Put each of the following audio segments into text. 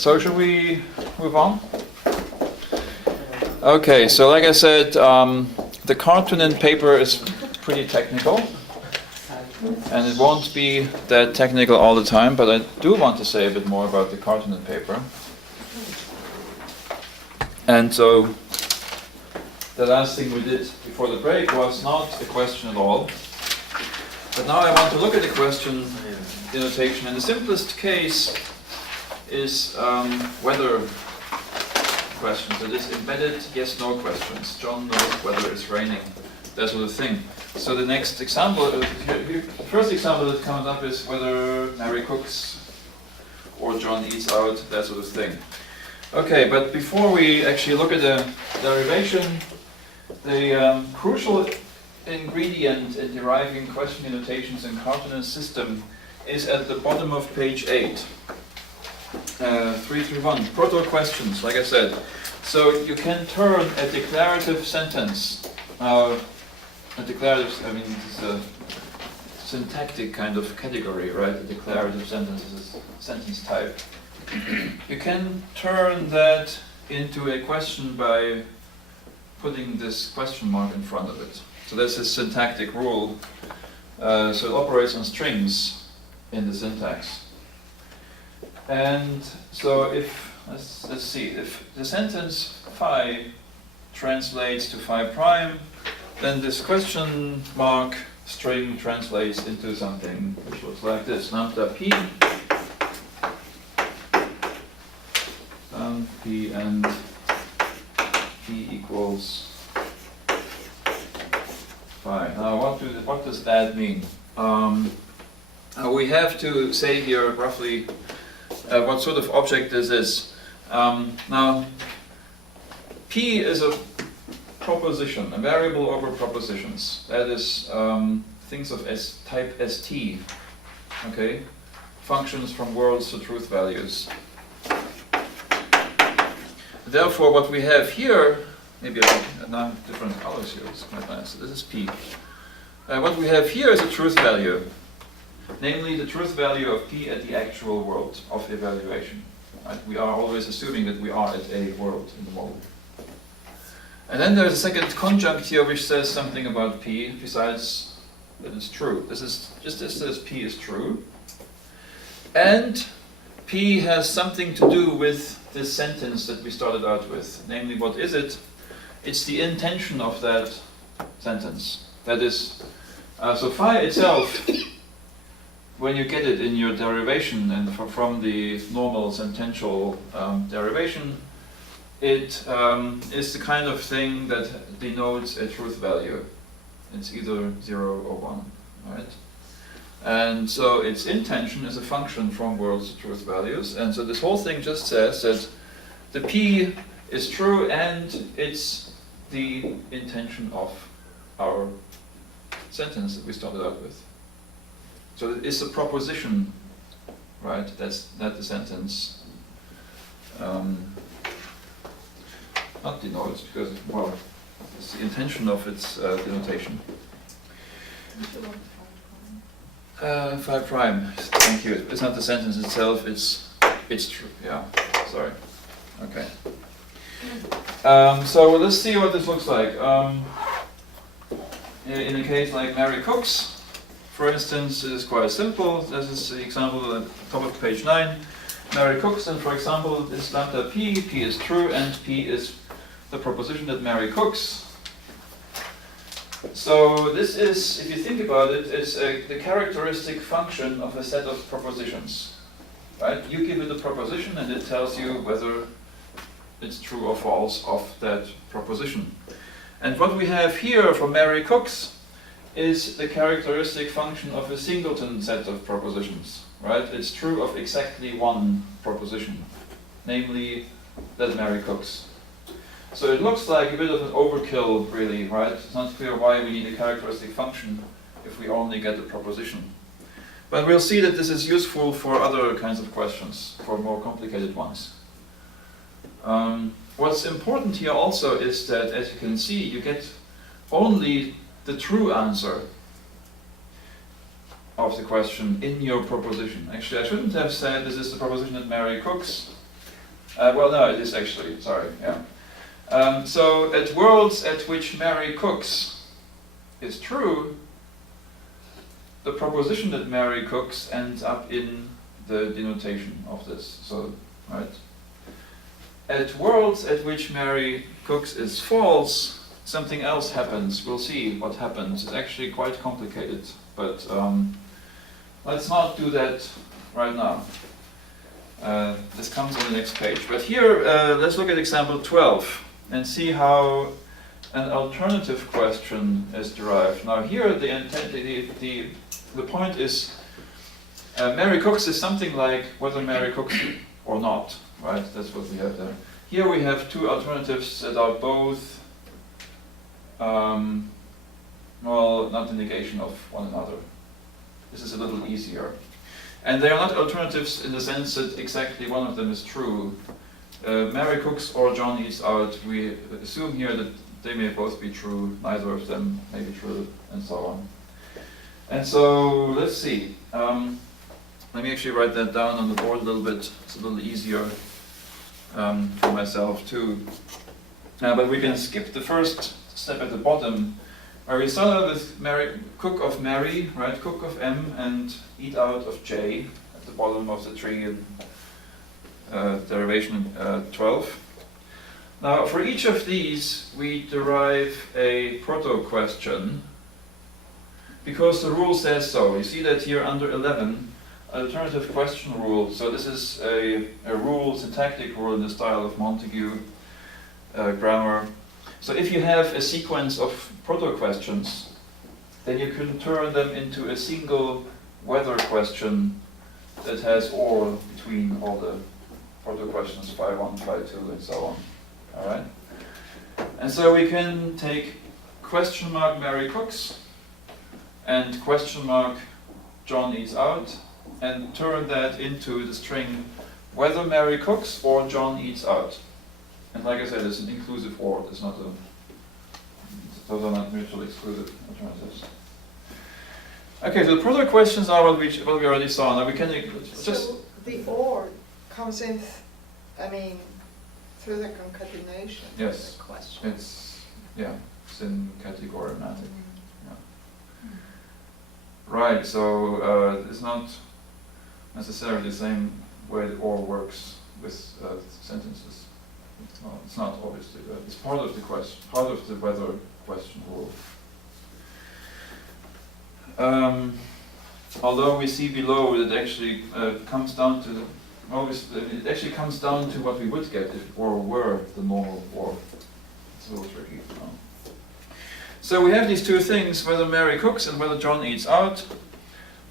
So should we move on? Okay, so like I said, the cartoon and paper is pretty technical, and it won't be that technical all the time, but I do want to say a bit more about the cartoon and paper. And so the last thing we did before the break was not a question at all, but now I want to look at the question denotation, and the simplest case is whether questions. So this embedded yes/no questions. John knows whether it's raining, that sort of thing. So the next example, the first example that comes up is whether Mary cooks or John eats out, that sort of thing. Okay, but before we actually look at the derivation, the crucial ingredient in deriving question denotations in Cartesian system is at the bottom of page 8. 331, proto questions, like I said. So you can turn a declarative sentence. A declarative, I mean, it's a syntactic kind of category, right? A declarative sentence is a sentence type. You can turn that into a question by putting this question mark in front of it. So that's a syntactic rule. So it operates on strings in the syntax. And so if, let's see, if the sentence phi translates to phi prime, then this question mark string translates into something which looks like this. Lambda p, p and p equals phi. Now what does that mean? We have to say here roughly what sort of object this is. Now, P is a proposition, a variable over propositions. That is things of type ST, okay? Functions from worlds to truth values. Therefore, what we have here, maybe I have different colors here, it's quite nice. This is P. What we have here is a truth value. Namely, the truth value of P at the actual world of evaluation. Right? We are always assuming that we are at a world in the model. And then there's a second conjunct here which says something about P besides that it's true. This is just this says P is true. And P has something to do with this sentence that we started out with. Namely, what is it? It's the intention of that sentence. That is, so phi itself, when you get it in your derivation and from the normal sentential derivation, it is the kind of thing that denotes a truth value. It's either 0 or 1, right? And so its intention is a function from worlds to truth values. And so this whole thing just says that the P is true and it's the intention of our sentence that we started out with. So it's a proposition, right? That's not the sentence. Not denotes because, well, it's the intention of its denotation. Phi prime. Thank you. It's not the sentence itself. It's true. Yeah. Sorry. Okay. So let's see what this looks like. In a case like Mary cooks, for instance, it is quite simple. This is the example at the top of page 9. Mary cooks, and for example, this lambda p. P is true, and P is the proposition that Mary cooks. So this is, if you think about it, it's the characteristic function of a set of propositions. Right? You give it a proposition and it tells you whether it's true or false of that proposition. And what we have here for Mary cooks is the characteristic function of a singleton set of propositions. Right? It's true of exactly one proposition, namely that Mary cooks. So it looks like a bit of an overkill, really, right? It's not clear why we need a characteristic function if we only get a proposition. But we'll see that this is useful for other kinds of questions, for more complicated ones. What's important here also is that, as you can see, you get only the true answer of the question in your proposition. Actually, I shouldn't have said this is the proposition that Mary cooks. Well, no, it is actually, sorry, yeah. So at worlds at which Mary cooks is true, the proposition that Mary cooks ends up in the denotation of this. So, right? At worlds at which Mary cooks is false, something else happens. We'll see what happens. It's actually quite complicated, but let's not do that right now. This comes on the next page. But here, let's look at example 12 and see how an alternative question is derived. Now here, the point is, Mary cooks is something like whether Mary cooks or not, right? That's what we have there. Here we have two alternatives that are both, well, not the negation of one another. This is a little easier. And they are not alternatives in the sense that exactly one of them is true. Mary cooks or John eats out. We assume here that they may both be true, neither of them may be true, and so on. And so, let's see. Let me actually write that down on the board a little bit. It's a little easier for myself too. But we can skip the first step at the bottom, where we start out with Mary, cook of Mary, right? Cook of M and eat out of J at the bottom of the tree, derivation 12. Now, for each of these, we derive a proto-question, because the rule says so. You see that here under 11, alternative question rule. So this is a rule, syntactic rule in the style of Montague grammar. So if you have a sequence of proto-questions, then you can turn them into a single whether question that has or between all the proto-questions, phi 1, phi 2, and so on. All right? And so we can take question mark Mary cooks and question mark John eats out and turn that into the string whether Mary cooks or John eats out. And like I said, it's an inclusive or, it's not those are not mutually exclusive alternatives. Okay, so the proto questions are what we already saw. Now we can just... So the or comes in, through the concatenation. Yes, of the question. it's in categorematic. Yeah. Right, so it's not necessarily the same way the or works with sentences. Well, it's not obviously, but it's part of the question, part of the whether question rule. Although we see below that actually comes down to it actually comes down to what we would get if or were the normal or. It's a little tricky. So we have these two things, whether Mary cooks and whether John eats out.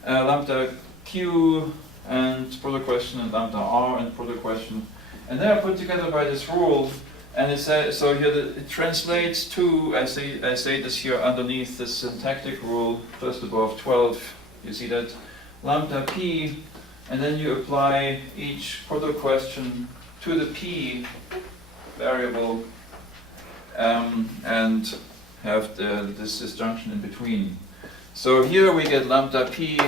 Lambda Q and proto question and lambda R and proto question. And they are put together by this rule, and it says, so here it translates to, I say this here underneath this syntactic rule, just above 12, you see that, lambda p, and then you apply each proto question to the p variable, and have this disjunction in between. So here we get lambda p,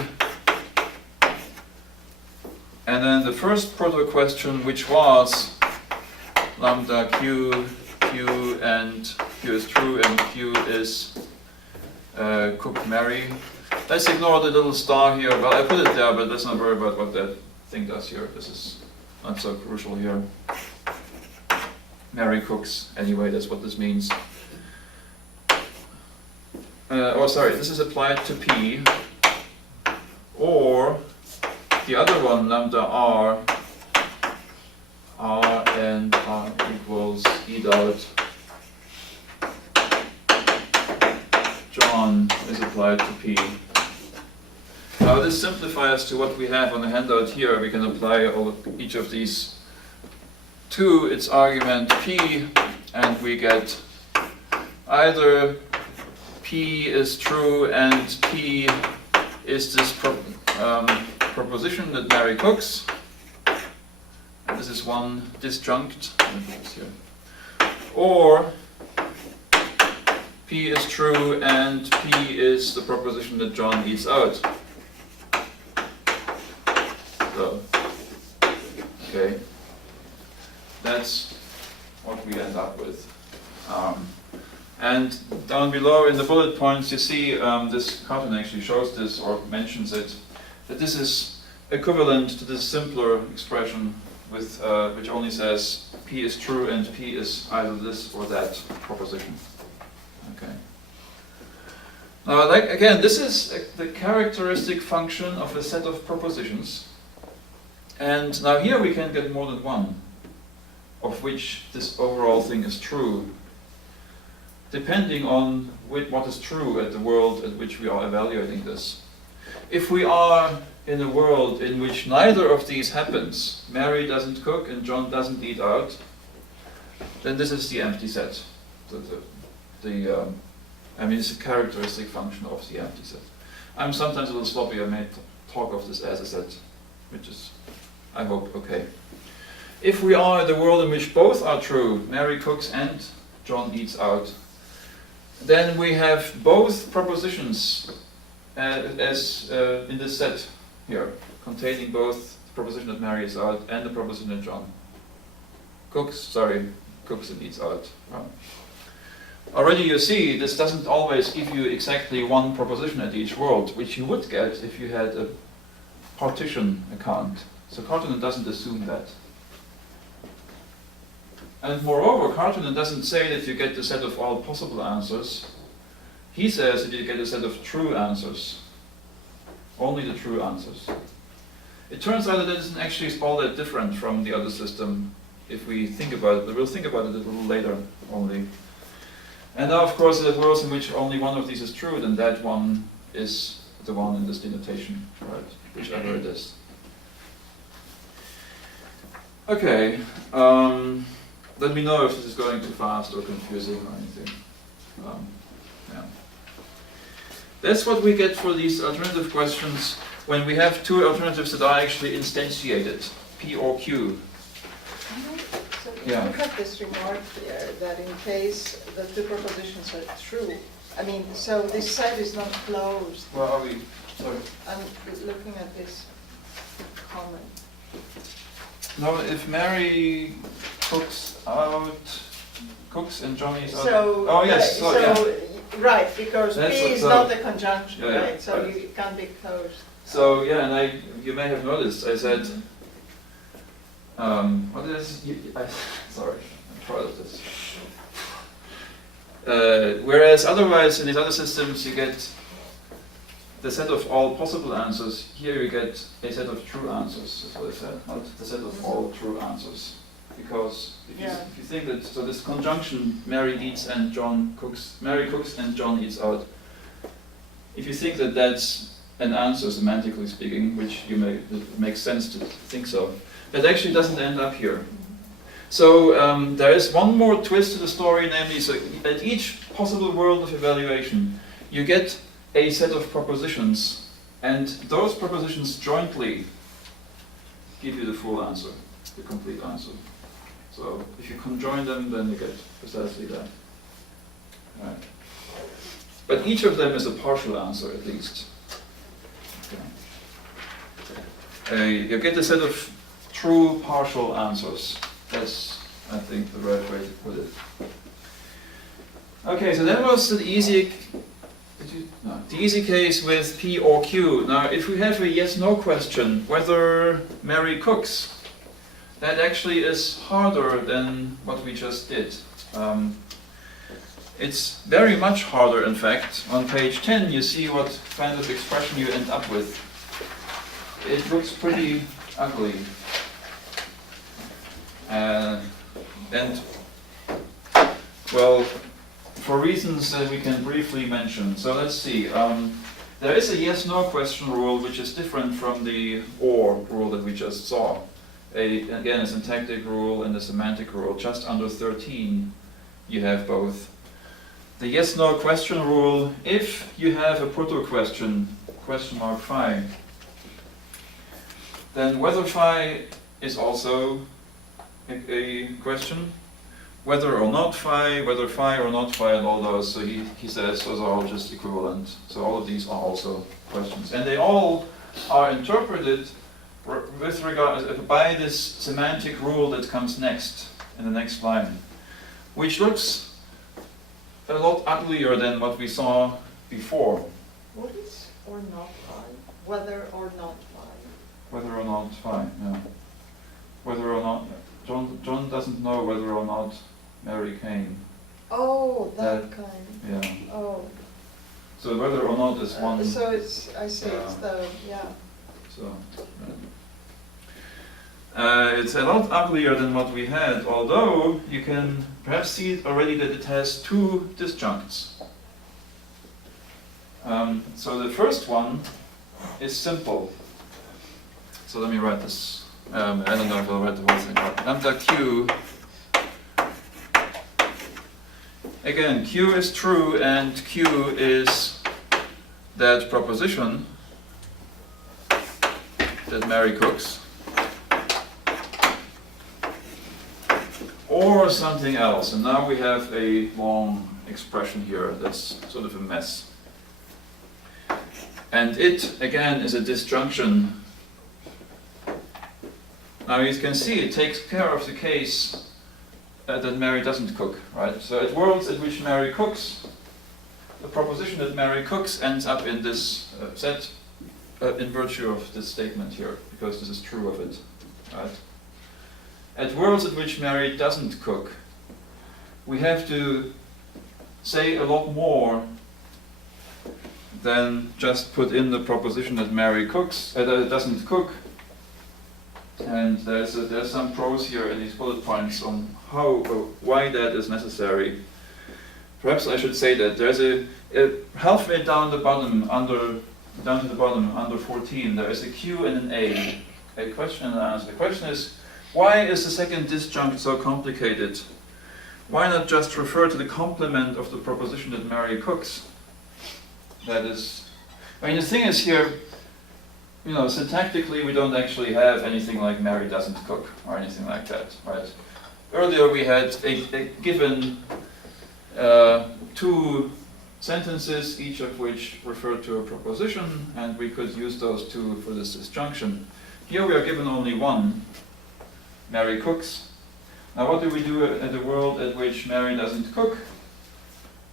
and then the first proto question, which was lambda q, and q is true, and q is cook Mary. Let's ignore the little star here. Well, I put it there, but let's not worry about what that thing does here. This is not so crucial here. Mary cooks. Anyway, that's what this means. This is applied to P. Or the other one, lambda R and R equals eat out John is applied to P. Now this simplifies to what we have on the handout here. We can apply each of these to its argument P, and we get either P is true and P is this proposition that Mary cooks. And this is one disjunct. Or P is true and P is the proposition that John eats out. So, okay. That's what we end up with. And down below in the bullet points you see this cartoon actually shows this or mentions it, that this is equivalent to this simpler expression with, which only says P is true and P is either this or that proposition. Okay. Now, again, this is the characteristic function of a set of propositions. And now here we can get more than one, of which this overall thing is true, depending on what is true at the world at which we are evaluating this. If we are in a world in which neither of these happens, Mary doesn't cook and John doesn't eat out, then this is the empty set. I mean, it's a characteristic function of the empty set. I'm sometimes a little sloppy. I may talk of this as a set, which is, I hope, okay. If we are in the world in which both are true, Mary cooks and John eats out, then we have both propositions as in this set here, containing both the proposition that Mary is out and the proposition that John cooks and eats out. Already you see, this doesn't always give you exactly one proposition at each world, which you would get if you had a partition account. So Kaufmann doesn't assume that. And moreover, Kaufmann doesn't say that you get the set of all possible answers. He says that you get a set of true answers. Only the true answers. It turns out that it isn't actually all that different from the other system if we think about it, but we'll think about it a little later only. And now, of course, in the worlds in which only one of these is true, then that one is the one in this denotation, right? Whichever it is. Okay. Let me know if this is going too fast or confusing or anything. Yeah. That's what we get for these alternative questions when we have two alternatives that are actually instantiated, P or Q. So Yeah. you have this remark here that in case the two propositions are true, I mean, so this set is not closed. Where are we? Sorry. I'm looking at this comment. No, if Mary cooks and Johnny is out. So, Oh yes, so, yeah. Right, because That's P what- is so- not a conjunction, Yeah, right? So right. you can't be closed. So yeah, and you may have noticed I said, what is? Sorry, I'm proud of this. Whereas otherwise in these other systems you get the set of all possible answers. Here you get a set of true answers. That's what I said, not the set of all true answers. Because if you think that, so this conjunction, Mary eats and John cooks, Mary cooks and John eats out, if you think that that's an answer semantically speaking, which it makes sense to think so, that actually doesn't end up here. So there is one more twist to the story, namely, so at each possible world of evaluation, you get a set of propositions, and those propositions jointly give you the full answer, the complete answer. So if you conjoin them, then you get precisely that. Right. But each of them is a partial answer, at least. Okay. You get a set of true partial answers. That's, I think, the right way to put it. Okay, so that was the easy case with P or Q. Now, if we have a yes-no question, whether Mary cooks, that actually is harder than what we just did. It's very much harder, in fact. On page 10, you see what kind of expression you end up with. It looks pretty ugly. And, well, for reasons that we can briefly mention. So let's see. There is a yes-no question rule which is different from the or rule that we just saw. Again, a syntactic rule and a semantic rule. Just under 13, you have both. The yes-no question rule, if you have a proto-question, question mark phi, then whether phi is also a question, whether or not phi, whether phi or not phi, and all those. So he says those are all just equivalent. So all of these are also questions. And they all are interpreted with regard by this semantic rule that comes next in the next line, which looks a lot uglier than what we saw before. What is or not fine? Whether or not fine. Whether or not fine, yeah. Whether or not John doesn't know whether or not Mary came. Oh, that kind. Yeah. Oh. So whether or not is one. So it's, I see, it's the, yeah. So it's a lot uglier than what we had, although you can perhaps see it already that it has two disjuncts. So the first one is simple. So let me write this. I don't know if I'll write the whole thing out. Lambda q. Again, q is true and q is that proposition that Mary cooks. Or something else. And now we have a long expression here that's sort of a mess. And it, again, is a disjunction. Now you can see it takes care of the case that Mary doesn't cook, right? So at worlds at which Mary cooks, the proposition that Mary cooks ends up in this set in virtue of this statement here, because this is true of it, right? At worlds at which Mary doesn't cook, we have to say a lot more than just put in the proposition that Mary cooks, that doesn't cook. And there's some prose here in these bullet points on why that is necessary. Perhaps I should say that there's a halfway down the bottom, down to the bottom, under 14, there is a Q and an a question and an answer. The question is, why is the second disjunct so complicated? Why not just refer to the complement of the proposition that Mary cooks? That is, I mean, the thing is here, you know, syntactically we don't actually have anything like Mary doesn't cook or anything like that, right? Earlier we had a given two sentences, each of which referred to a proposition, and we could use those two for this disjunction. Here we are given only one, Mary cooks. Now what do we do at a world at which Mary doesn't cook?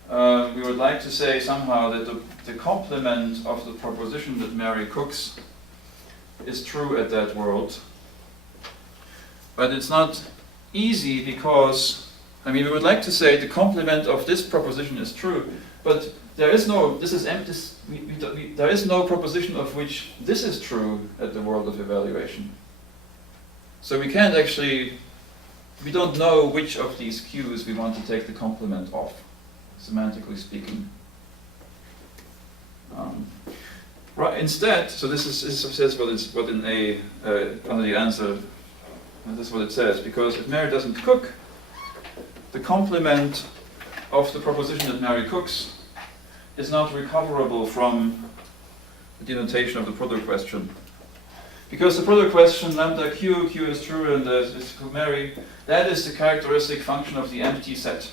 We would like to say somehow that the complement of the proposition that Mary cooks is true at that world. But it's not easy because, I mean, we would like to say the complement of this proposition is true, but there is no, this is empty, there is no proposition of which this is true at the world of evaluation. So we can't actually, we don't know which of these Q's we want to take the complement of, semantically speaking. Right. Instead, so this says what in A under the answer. This is what it says, because if Mary doesn't cook, the complement of the proposition that Mary cooks is not recoverable from the denotation of the product question. Because the product question, lambda q is true and is Mary, that is the characteristic function of the empty set.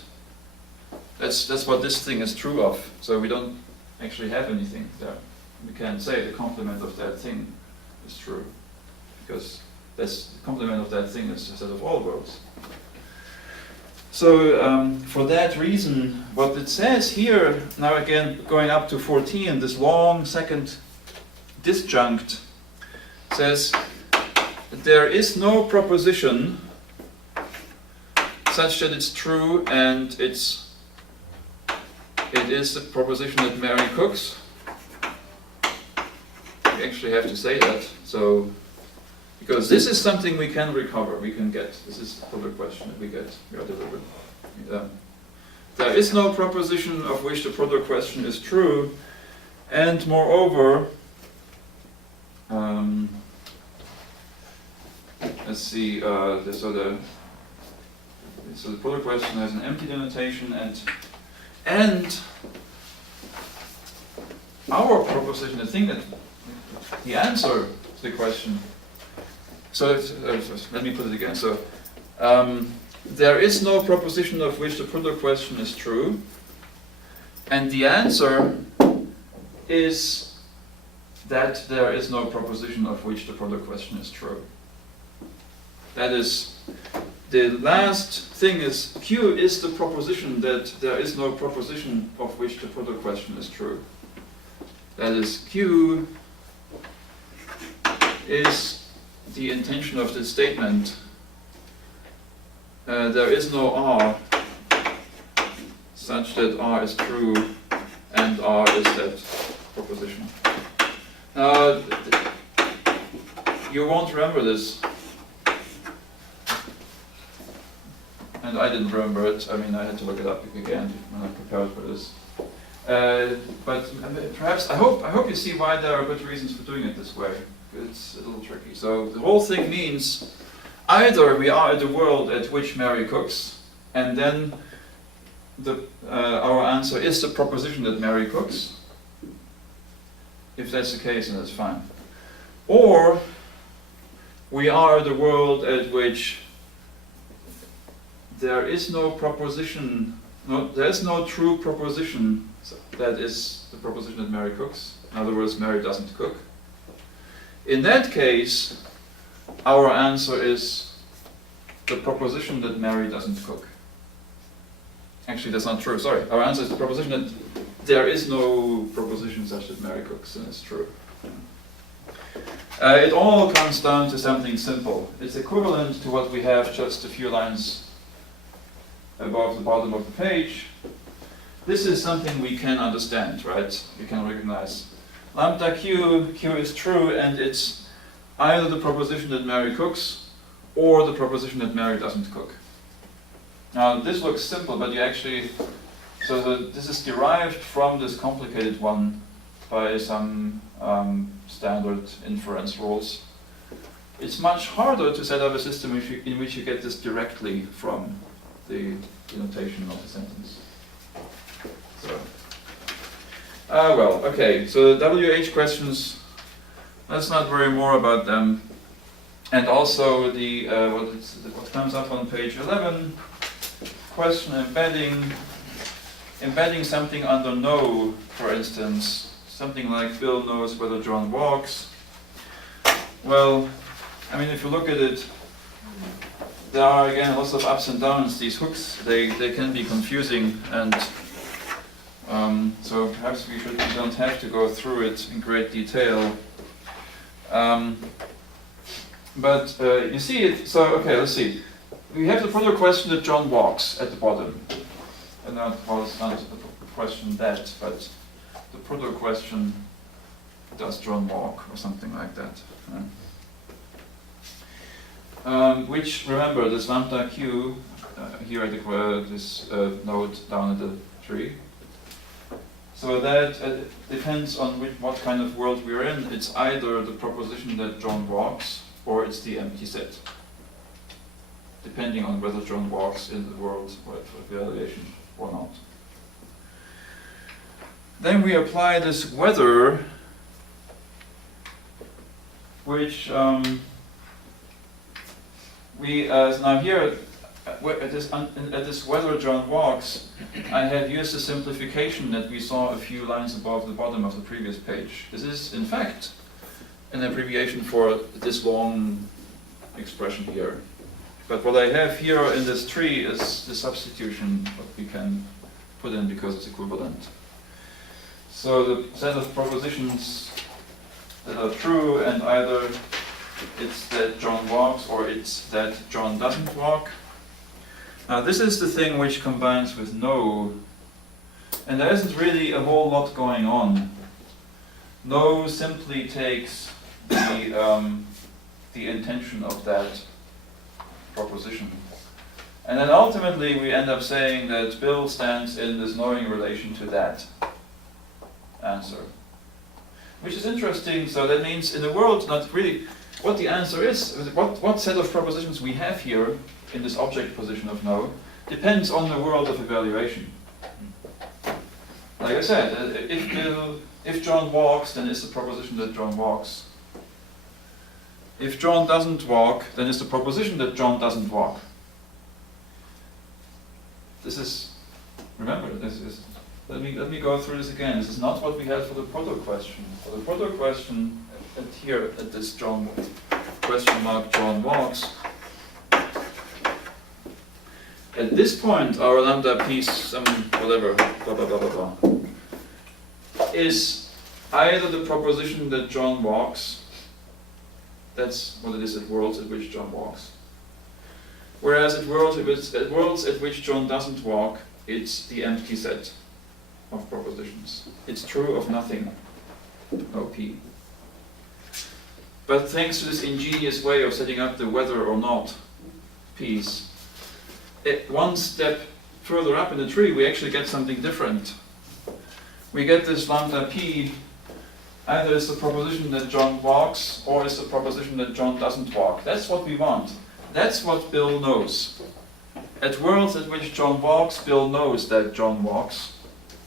That's what this thing is true of. So we don't actually have anything there. We can't say the complement of that thing is true, because that's the complement of that thing is a set of all worlds. So for that reason, what it says here, now again going up to 14, this long second disjunct says that there is no proposition such that it's true and it is the proposition that Mary cooks. We actually have to say that. So, because this is something we can recover, we can get. This is the product question that we get. We are delivered. There is no proposition of which the product question is true, and moreover, let's see. So the product question has an empty denotation, and our proposition, the thing that the answer to the question. So let me put it again. So there is no proposition of which the product question is true, and the answer is that there is no proposition of which the product question is true. That is, the last thing is, Q is the proposition that there is no proposition of which the product question is true. That is, Q is the intention of this statement. There is no R such that R is true and R is that proposition. Now, you won't remember this. And I didn't remember it. I mean, I had to look it up again when I prepared for this. But perhaps, I hope you see why there are good reasons for doing it this way. It's a little tricky. So the whole thing means either we are at the world at which Mary cooks, and then our answer is the proposition that Mary cooks. If that's the case, then that's fine. Or we are the world at which there is no proposition, there is no true proposition that is the proposition that Mary cooks. In other words, Mary doesn't cook. In that case, our answer is the proposition that Mary doesn't cook. Actually, that's not true. Sorry. Our answer is the proposition that there is no proposition such that Mary cooks, and it's true. It all comes down to something simple. It's equivalent to what we have just a few lines above the bottom of the page. This is something we can understand, right? We can recognize. Lambda Q is true, and it's either the proposition that Mary cooks or the proposition that Mary doesn't cook. Now, this looks simple, but you actually, this is derived from this complicated one by some standard inference rules. It's much harder to set up a system in which you get this directly from the denotation of the sentence. So, well, okay, so the WH questions, let's not worry more about them. And also the what comes up on page 11, question embedding something under no, for instance, something like Bill knows whether John walks. Well, I mean, if you look at it, there are again lots of ups and downs. These hooks, they can be confusing, and so perhaps we don't have to go through it in great detail. But you see it, so okay, let's see. We have the product question that John walks at the bottom. And now, well, it's not the question that, but the product question, does John walk, or something like that. Which, remember, this lambda q, here at this node down at the tree. So that depends on what kind of world we're in. It's either the proposition that John walks, or it's the empty set, depending on whether John walks in the world for evaluation or not. Then we apply this whether, which now here at this whether John walks, I have used a simplification that we saw a few lines above the bottom of the previous page. This is in fact an abbreviation for this long expression here. But what I have here in this tree is the substitution that we can put in because it's equivalent. So the set of propositions that are true, and either it's that John walks or it's that John doesn't walk. Now this is the thing which combines with no, and there isn't really a whole lot going on. No simply takes the intention of that proposition. And then ultimately we end up saying that Bill stands in this knowing relation to that answer. Which is interesting, so that means in the world, not really, what the answer is, what set of propositions we have here in this object position of no, depends on the world of evaluation. Like I said, if John walks, then it's the proposition that John walks. If John doesn't walk, then it's the proposition that John doesn't walk. This is, remember, this is let me go through this again. This is not what we had for the proto question. For the proto question, here at this John question mark John walks. At this point, our lambda piece, some whatever, blah blah blah blah blah, is either the proposition that John walks. That's what it is at worlds at which John walks. Whereas at worlds at which John doesn't walk, it's the empty set of propositions. It's true of nothing, no P. But thanks to this ingenious way of setting up the whether or not piece, one step further up in the tree we actually get something different. We get this lambda P, either it's the proposition that John walks, or it's the proposition that John doesn't walk. That's what we want. That's what Bill knows. At worlds at which John walks, Bill knows that John walks.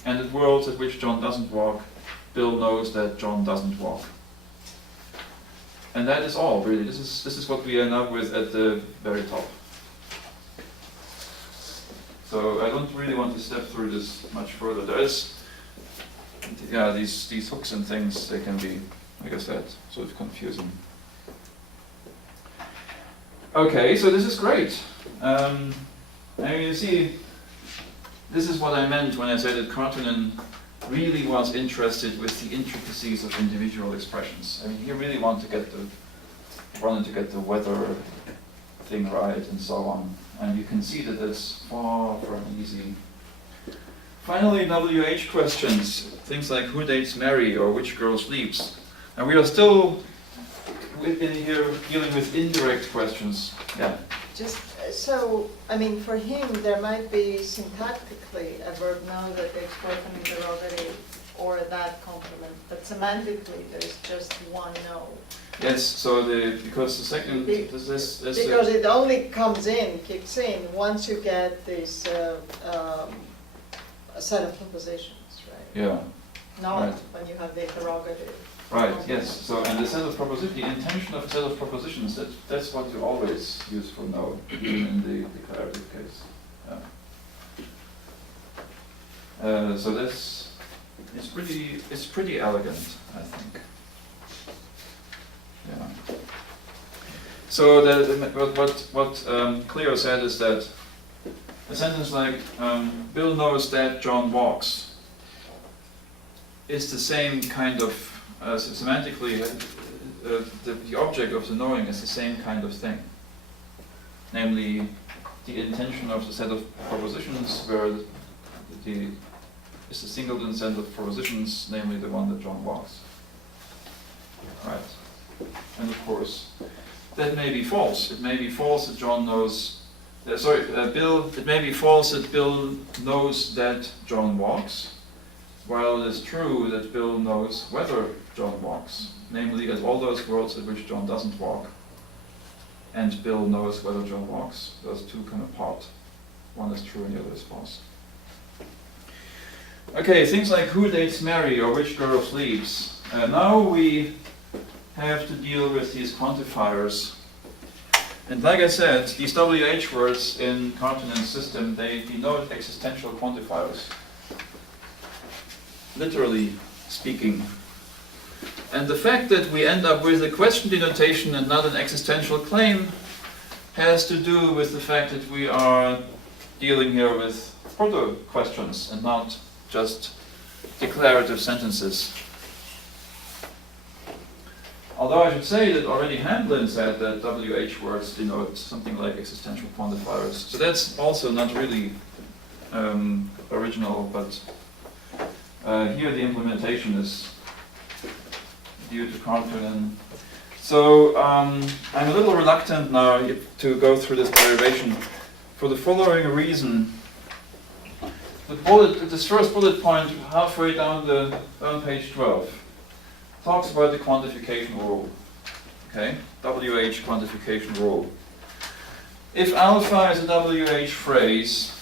And at worlds at which John doesn't walk, Bill knows that John doesn't walk. And that is all, really. This is what we end up with at the very top. So I don't really want to step through this much further. There is, yeah, these hooks and things, they can be, like I said, sort of confusing. Okay, so this is great. And you see, this is what I meant when I said that Kaufmann really was interested with the intricacies of individual expressions. I mean, he really wanted to get the weather thing right and so on. And you can see that that's far from easy. Finally, WH questions, things like who dates Mary or which girl sleeps. And we are still in here dealing with indirect questions. Yeah. Just so, I mean, for him, there might be syntactically a verb now that takes both an interrogative or that complement, but semantically, there's just one no. Yes. So because the second this because it only kicks in once you get this a set of propositions, right? Yeah. Not right. when you have the interrogative. Right, yes. So, and the set of propositions, the intention of a set of propositions, that's what you always use for no, even in the declarative case. Yeah. So it's pretty elegant, I think. Yeah. So what Cleo said is that a sentence like Bill knows that John walks is the same kind of semantically, the object of the knowing is the same kind of thing. Namely, the intention of the set of propositions where is the singleton set of propositions, namely the one that John walks. Right. And of course, that may be false. It may be false that John knows. It may be false that Bill knows that John walks, while it is true that Bill knows whether John walks, namely at all those worlds at which John doesn't walk, and Bill knows whether John walks. Those two come apart. One is true and the other is false. Okay, things like who dates Mary or which girl sleeps. Now we have to deal with these quantifiers. And like I said, these WH words in Kaufmann's system, they denote existential quantifiers. Literally speaking. And the fact that we end up with a question denotation and not an existential claim has to do with the fact that we are dealing here with proto questions and not just declarative sentences. Although I should say that already Hamblin said that WH words denote something like existential quantifiers. So that's also not really original, but here the implementation is due to Kaufmann. So I'm a little reluctant now to go through this derivation for the following reason. This first bullet point, halfway down on page 12, talks about the quantification rule. Okay, WH quantification rule. If alpha is a WH phrase,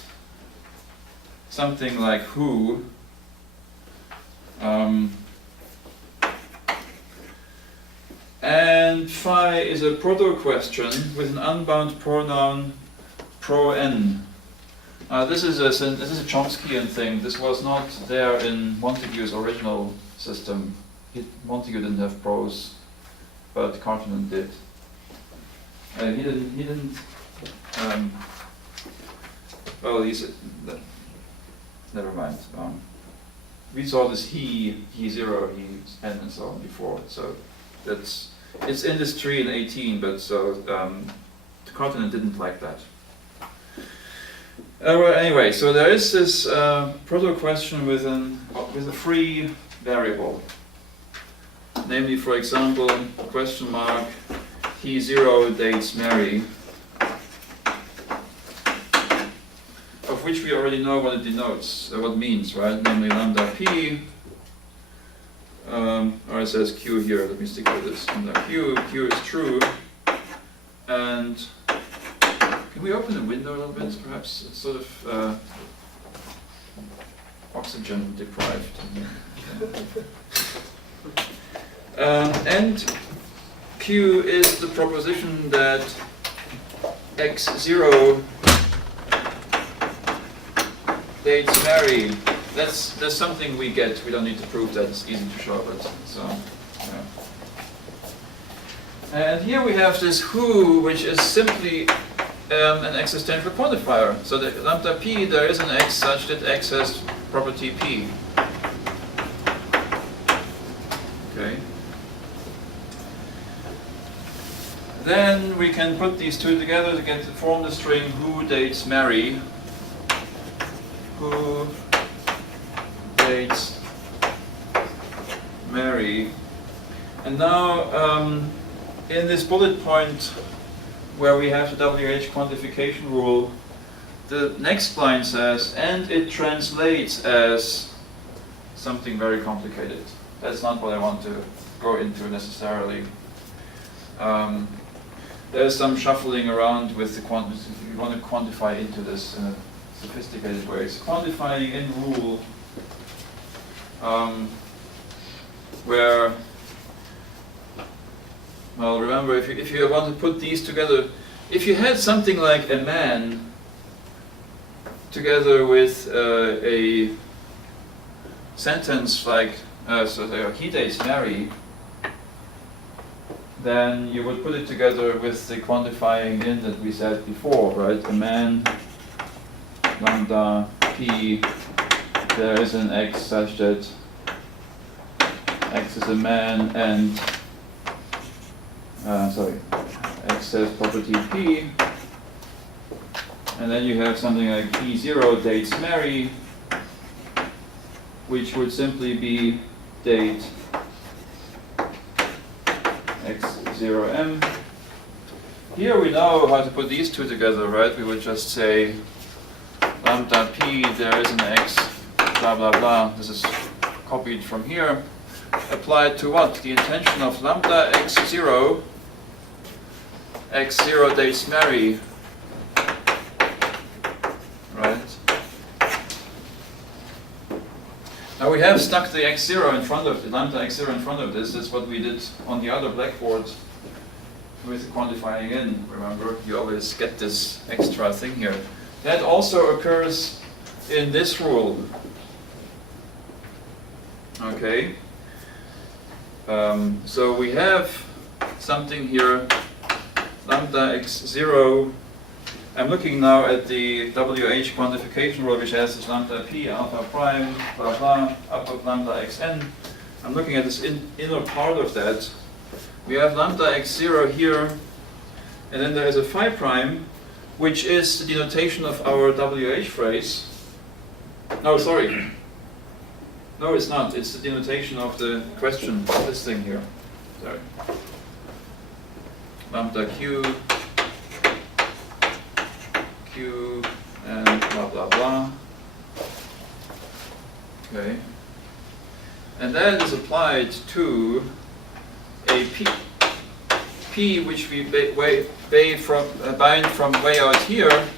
something like who, and phi is a proto question with an unbound pronoun pro n, This is a Chomskyan thing. This was not there in Montague's original system. Montague didn't have prose, but Kaufmann did. He didn't. Well, never mind. We saw this he zero, he and so on before. So it's in this tree in 18, but so the continent didn't like that. Well, anyway, so there is this proto question with a free variable. Namely, for example, question mark he zero dates Mary, of which we already know what it denotes, what it means, right? Namely lambda p, or it says q here, let me stick with this. Lambda q is true, and can we open the window a little bit, perhaps? It's sort of oxygen deprived. And Q is the proposition that x0 dates Mary. That's something we get. We don't need to prove that. It's easy to show, but so yeah. And here we have this who, which is simply an existential quantifier. So the lambda p, there is an x such that x has property p. Okay. Then we can put these two together to form the string who dates Mary. Who dates Mary. And now in this bullet point where we have the WH quantification rule, the next line says, and it translates as something very complicated. That's not what I want to go into necessarily. There's some shuffling around with the quantities. If you want to quantify into this in a sophisticated way. So quantifying in rule, where, well, remember, if you want to put these together, if you had something like a man together with a sentence like, so he dates Mary, then you would put it together with the quantifying in that we said before, right? A man, lambda p, there is an x such that x is a man and, x has property p, and then you have something like p0 dates Mary, which would simply be date x0m. Here we know how to put these two together, right? We would just say lambda p, there is an x, blah blah blah. This is copied from here. Applied to what? The intension of lambda x0 dates Mary, right? Now we have stuck the x0 in front of the lambda x0 in front of this. That's what we did on the other blackboard with quantifying in. Remember, you always get this extra thing here. That also occurs in this rule. Okay. So we have something here, lambda x0. I'm looking now at the WH quantification rule, which has this lambda p, alpha prime, blah blah, up of lambda xn. I'm looking at this inner part of that. We have lambda x0 here, and then there is a phi prime, which is the denotation of our WH phrase. No, sorry. No, it's not. It's the denotation of the question, this thing here. Sorry. Lambda q, and blah blah blah. Okay. And that is applied to a p which we bind from way out here.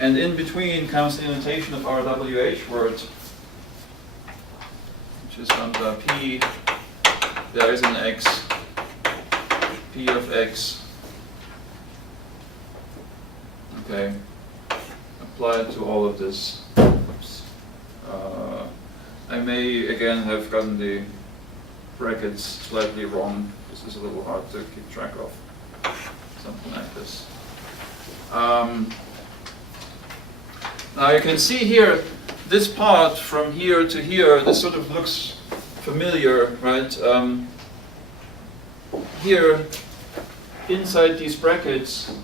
And in between comes the denotation of our WH word, which is lambda p. There is an x, p of x, Okay, apply it to all of this. Oops. I may again have gotten the brackets slightly wrong. This is a little hard to keep track of. Something like this. Now you can see here, this part from here to here, this sort of looks familiar, right? Here, inside these brackets,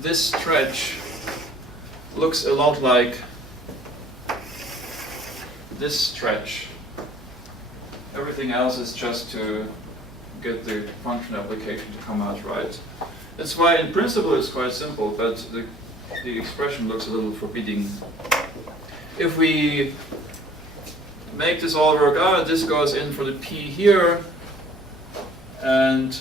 this stretch looks a lot like this stretch. Everything else is just to get the function application to come out right. That's why in principle it's quite simple, but the expression looks a little forbidding. If we make this all work out, this goes in for the p here, and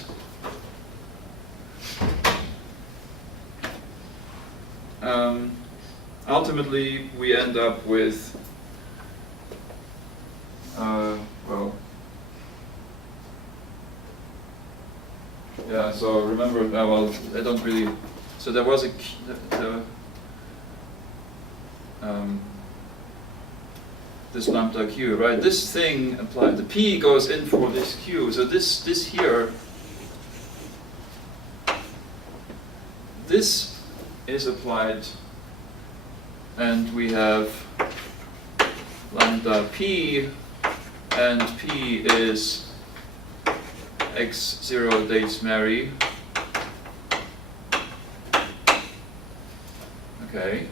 ultimately we end up with, well, yeah, so remember, well, I don't really, so there was a, this lambda q, right? This thing applied, the p goes in for this q, so this here, this is applied, and we have lambda p, and p is x0 dates Mary. Okay.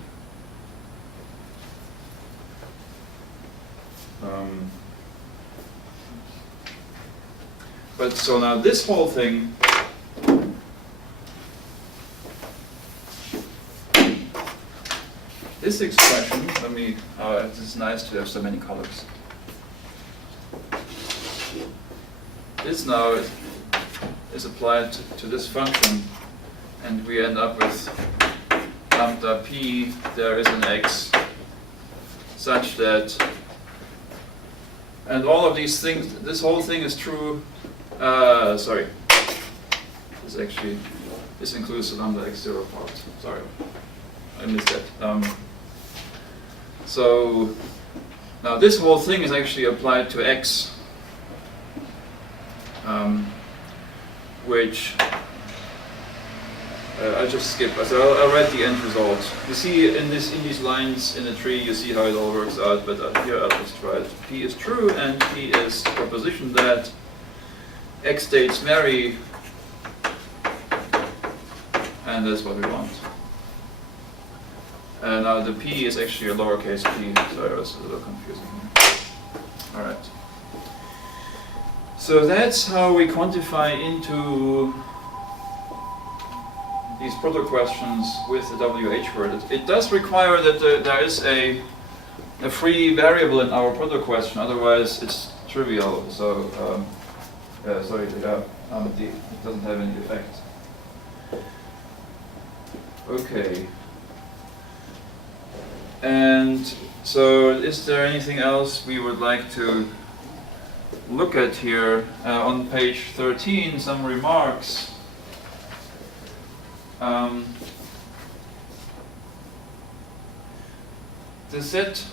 But so now this whole thing, this expression, let me, it's nice to have so many colors. This now is applied to this function, and we end up with lambda p, there is an x, such that, and all of these things, this whole thing is true, sorry, this includes the lambda x0 part, sorry, I missed that. So, now this whole thing is actually applied to x, which I'll just skip. So I'll write the end result. You see in these lines in the tree, you see how it all works out. But here I'll just write p is true, and p is the proposition that x dates Mary, and that's what we want. And now the p is actually a lowercase p, so it was a little confusing here. All right. So that's how we quantify into these proto questions with the WH word. It does require that there is a free variable in our proto question, otherwise it's trivial. So, sorry, it doesn't have any effect. Okay. And so is there anything else we would like to look at here? On page 13, some remarks. The set,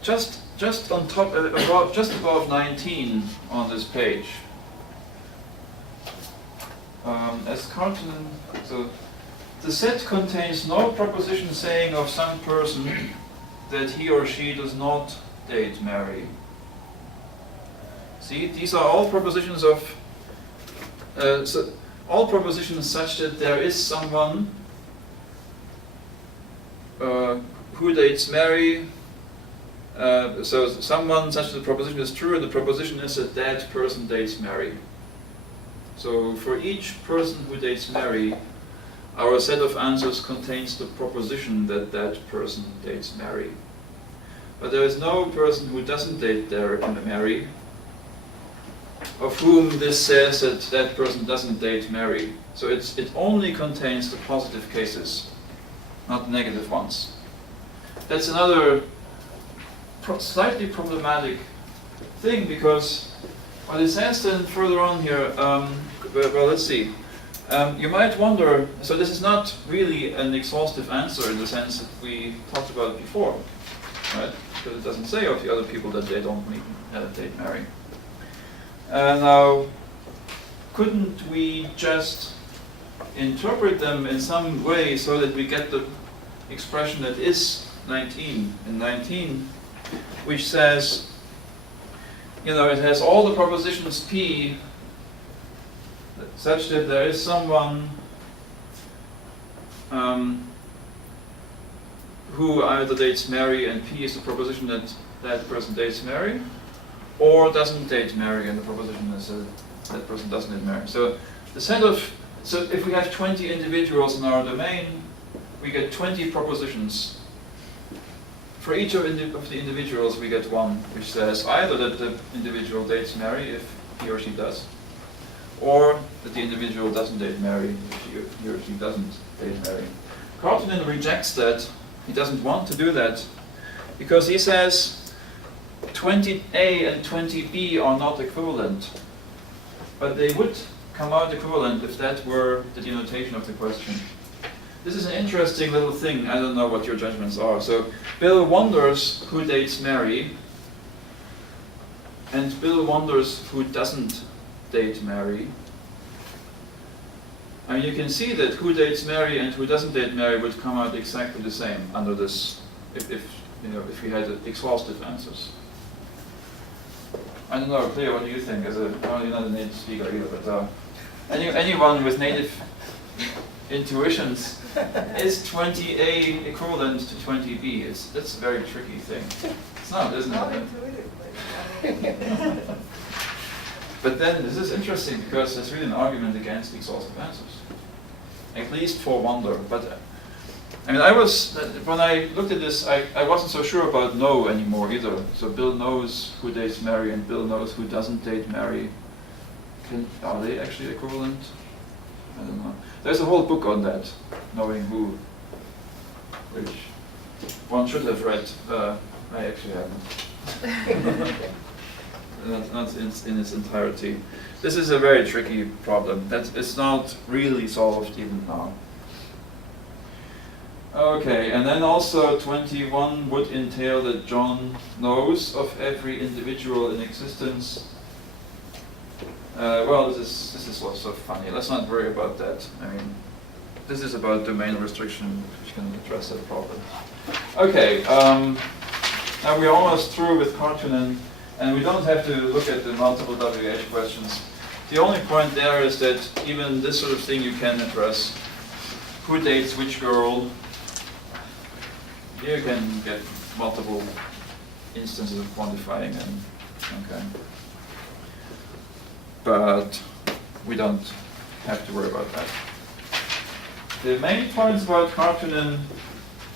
just on top, just above 19 on this page, as Carton, so the set contains no proposition saying of some person that he or she does not date Mary. See, these are all propositions of, all propositions such that there is someone who dates Mary. So someone such that the proposition is true, and the proposition is that that person dates Mary. So for each person who dates Mary, our set of answers contains the proposition that that person dates Mary. But there is no person who doesn't date Mary, of whom this says that that person doesn't date Mary. So it only contains the positive cases, not the negative ones. That's another slightly problematic thing, because What it says then further on here, well, let's see. You might wonder, so this is not really an exhaustive answer in the sense that we talked about before, right? Because it doesn't say of the other people that they don't meet, date, marry. Now, couldn't we just interpret them in some way so that we get the expression that is 19 in 19, which says, you know, it has all the propositions P such that there is someone who either dates Mary, and P is the proposition that that person dates Mary, or doesn't date Mary, and the proposition is that person doesn't date Mary. So the set of, so if we have 20 individuals in our domain, we get 20 propositions. For each of the individuals, we get one which says either that the individual dates Mary if he or she does, or that the individual doesn't date Mary if he or she doesn't date Mary. Kaufmann rejects that. He doesn't want to do that because he says 20A and 20B are not equivalent, but they would come out equivalent if that were the denotation of the question. This is an interesting little thing. I don't know what your judgments are. So Bill wonders who dates Mary, and Bill wonders who doesn't date Mary. I mean, you can see that who dates Mary and who doesn't date Mary would come out exactly the same under this, if we had exhaustive answers. I don't know, Cleo, what do you think? You're not a native speaker either, but anyone with native intuitions, is 20A equivalent to 20B? That's a very tricky thing. It's not, isn't Not it? intuitively. But then this is interesting because it's really an argument against exhaustive answers, at least for wonder. But I mean, when I looked at this, I wasn't so sure about no anymore either. So Bill knows who dates Mary, and Bill knows who doesn't date Mary. Are they actually equivalent? I don't know. There's a whole book on that, knowing who, which one should have read. I actually haven't. Not in its entirety. This is a very tricky problem. It's not really solved even now. Okay, and then also 21 would entail that John knows of every individual in existence. Well, this is what's so funny. Let's not worry about that. I mean, this is about domain restriction, which can address that problem. Okay, now we're almost through with Kaufmann, and we don't have to look at the multiple WH questions. The only point there is that even this sort of thing you can address. Who dates which girl? Here you can get multiple instances of quantifying, and okay. But we don't have to worry about that. The main points about Kaufmann,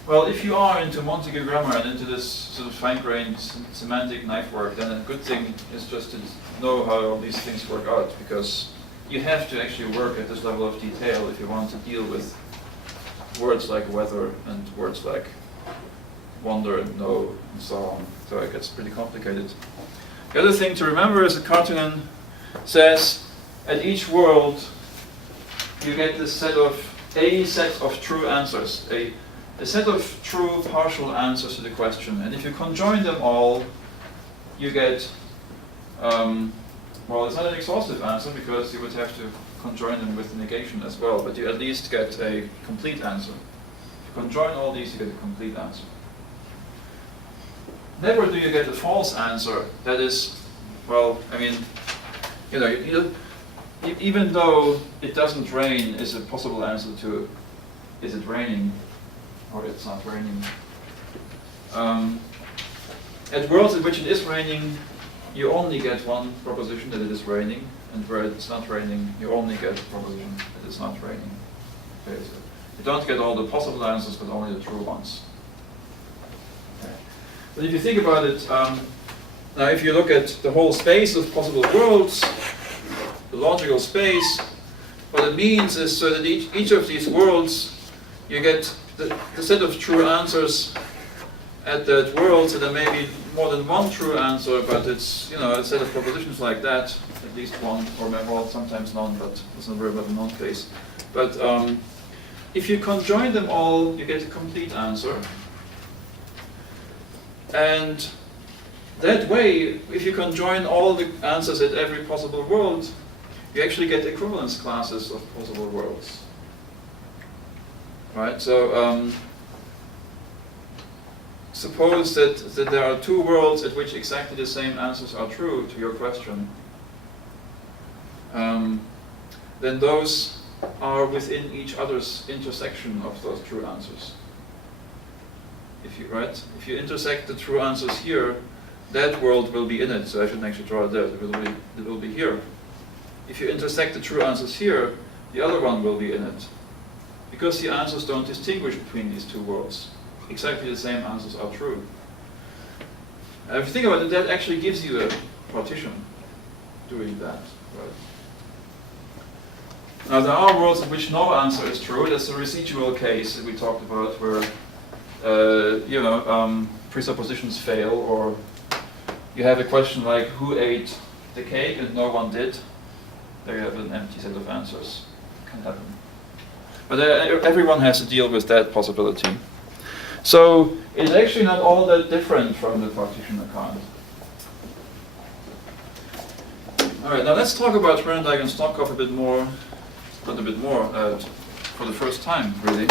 well, if you are into Montague grammar and into this sort of fine-grained semantic knife work, then a good thing is just to know how all these things work out, because you have to actually work at this level of detail if you want to deal with words like whether and words like wonder and know and so on. So it gets pretty complicated. The other thing to remember is that Kaufmann says at each world you get this set of true answers, a set of true partial answers to the question, and if you conjoin them all, you get well, it's not an exhaustive answer because you would have to conjoin them with negation as well, but you at least get a complete answer. If you conjoin all these, you get a complete answer. Never do you get a false answer. That is, well, I mean, you know, even though it doesn't rain is a possible answer to is it raining or it's not raining. At worlds in which it is raining, you only get one proposition that it is raining, and where it's not raining, you only get a proposition that it's not raining. Okay, so you don't get all the possible answers, but only the true ones. Okay. But if you think about it, now if you look at the whole space of possible worlds, the logical space, what it means is so that each of these worlds, you get the set of true answers at that world, so there may be more than one true answer, but it's, you know, a set of propositions like that, at least one, or well, sometimes none, but it's not very much a non-case. But if you conjoin them all, you get a complete answer. And that way, if you conjoin all the answers at every possible world, you actually get equivalence classes of possible worlds. Right? So suppose that there are two worlds at which exactly the same answers are true to your question. Then those are within each other's intersection of those true answers. If you intersect the true answers here, that world will be in it. So I shouldn't actually draw it there. It will be here. If you intersect the true answers here, the other one will be in it. Because the answers don't distinguish between these two worlds. Exactly the same answers are true. And if you think about it, that actually gives you a partition doing that. Right? Now there are worlds in which no answer is true. That's the residual case that we talked about, where presuppositions fail, or you have a question like who ate the cake and no one did. There you have an empty set of answers. It can happen. But everyone has to deal with that possibility. So it's actually not all that different from the partition account. All right, now let's talk about Grönberg and Stokov a bit more, for the first time, really.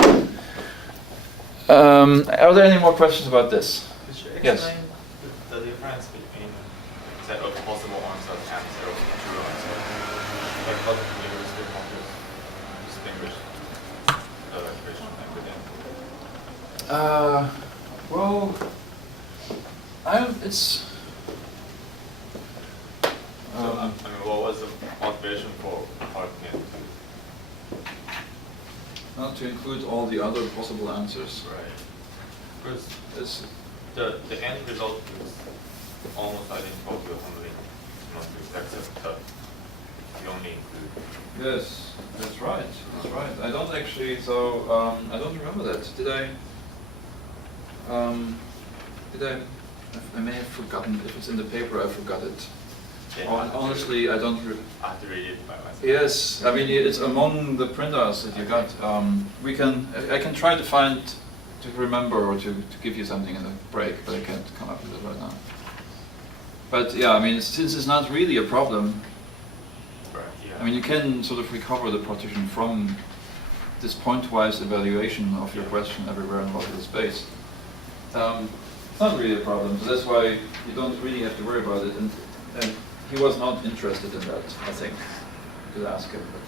Are there any more questions about this? Could you explain Yes. the difference between set of possible answers and set of true answers? Like how do you use the computers to distinguish the equation and within? Well, it's. What was the motivation for parting it Not to include all the other possible answers. right? Because It's, the end result is almost identical to handling not except that you only include. yes, that's right. That's right. I don't actually. So I don't remember that. Did I? I may have forgotten. If it's in the paper, I forgot it. Honestly, I don't. I have to read it by myself. Yes, I mean it's among the printers that you got. I can try to remember or to give you something in the break, but I can't come up with it right now. But yeah, I mean since it's not really a problem, Right, yeah. I mean you can sort of recover the partition from this point-wise evaluation of your question everywhere in logical space. It's not really a problem, so that's why you don't really have to worry about it. And he was not interested in that, I think. You could ask him, but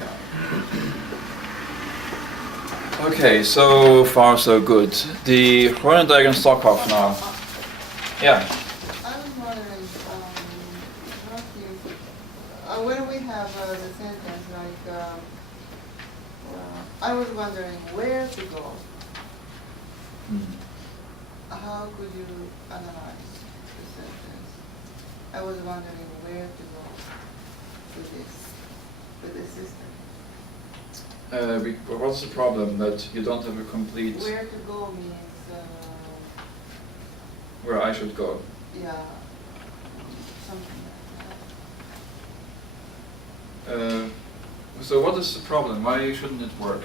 yeah. Okay, so far so good. The Grönberg and Stokov now. Yeah. I was wondering, when we have the sentence like, I was wondering where to go. How could you analyze the sentence? I was wondering where to go with this system. What's the problem? That you don't have a complete... Where to go means... where I should go. yeah, something like that. So what is the problem? Why shouldn't it work?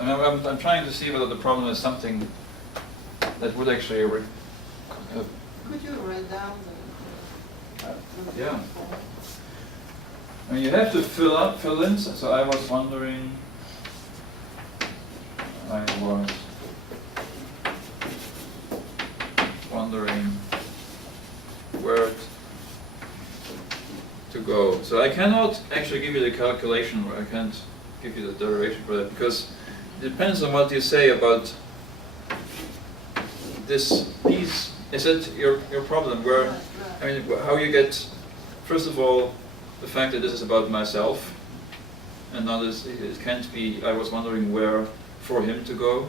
I'm trying to see whether the problem is something that would actually... Could you write down the... yeah. I mean, you have to fill in. So I was wondering... where to go. So I cannot actually give you the calculation, or I can't give you the derivation for that, because it depends on what you say about this piece. Is it your problem? Where, I mean, how you get, first of all, the fact that this is about myself, and not as, it can't be, I was wondering where for him to go.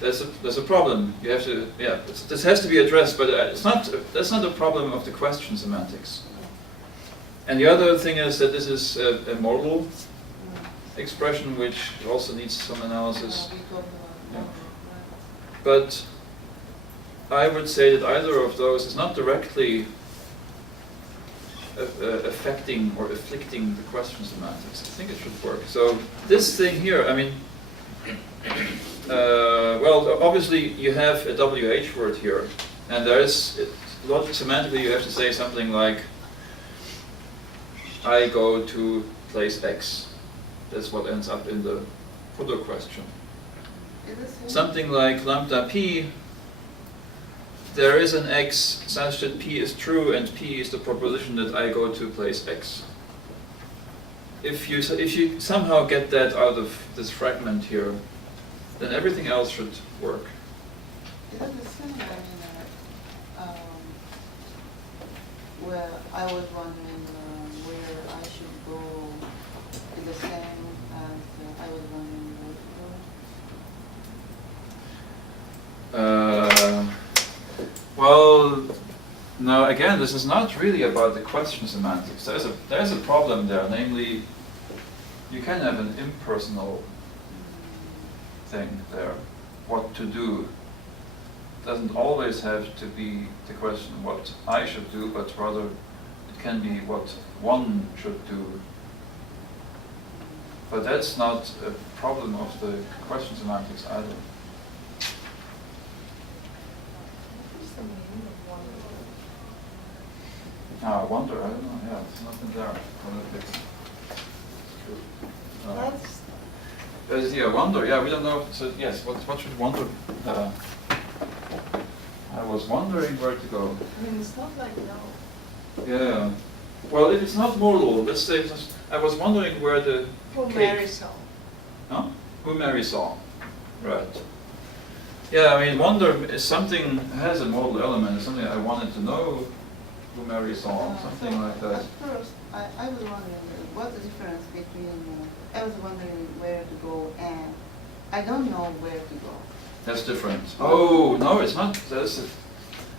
That's a problem. You have to, yeah, this has to be addressed, but that's not the problem of the question semantics. And the other thing is that this is a modal expression which also needs some analysis. We talked about Yeah. but I would say that either of those is not directly affecting or afflicting the question semantics. I think it should work. So this thing here, I mean, well, obviously you have a WH word here, and there is, semantically you have to say something like, I go to place X. That's what ends up in the footer question. Something like lambda p, there is an X such that P is true, and P is the proposition that I go to place X. If you somehow get that out of this fragment here, then everything else should work. It is the same, where I was wondering where I should go, is the same as I was wondering where to go. Well, now again, this is not really about the question semantics. There's a problem there, namely, you can have an impersonal thing there, what to do. Doesn't always have to be the question what I should do, but rather it can be what one should do. But that's not a problem of the question semantics either. Ah, wonder, I don't know, yeah, there's nothing there. It's true. Yeah, wonder, yeah, we don't know, so yes, what should wonder? I was wondering where to go. I mean, it's not like no. Yeah, well, if it's not modal, let's say, I was wondering where the Who cake- Mary saw. Huh? Who Mary saw, right. Yeah, I mean, wonder is something, has a modal element, it's something I wanted to know who Mary saw, something So like that. At first, I was wondering what's the difference between, I was wondering where to go and I don't know where to go. That's different. Oh, no, it's not.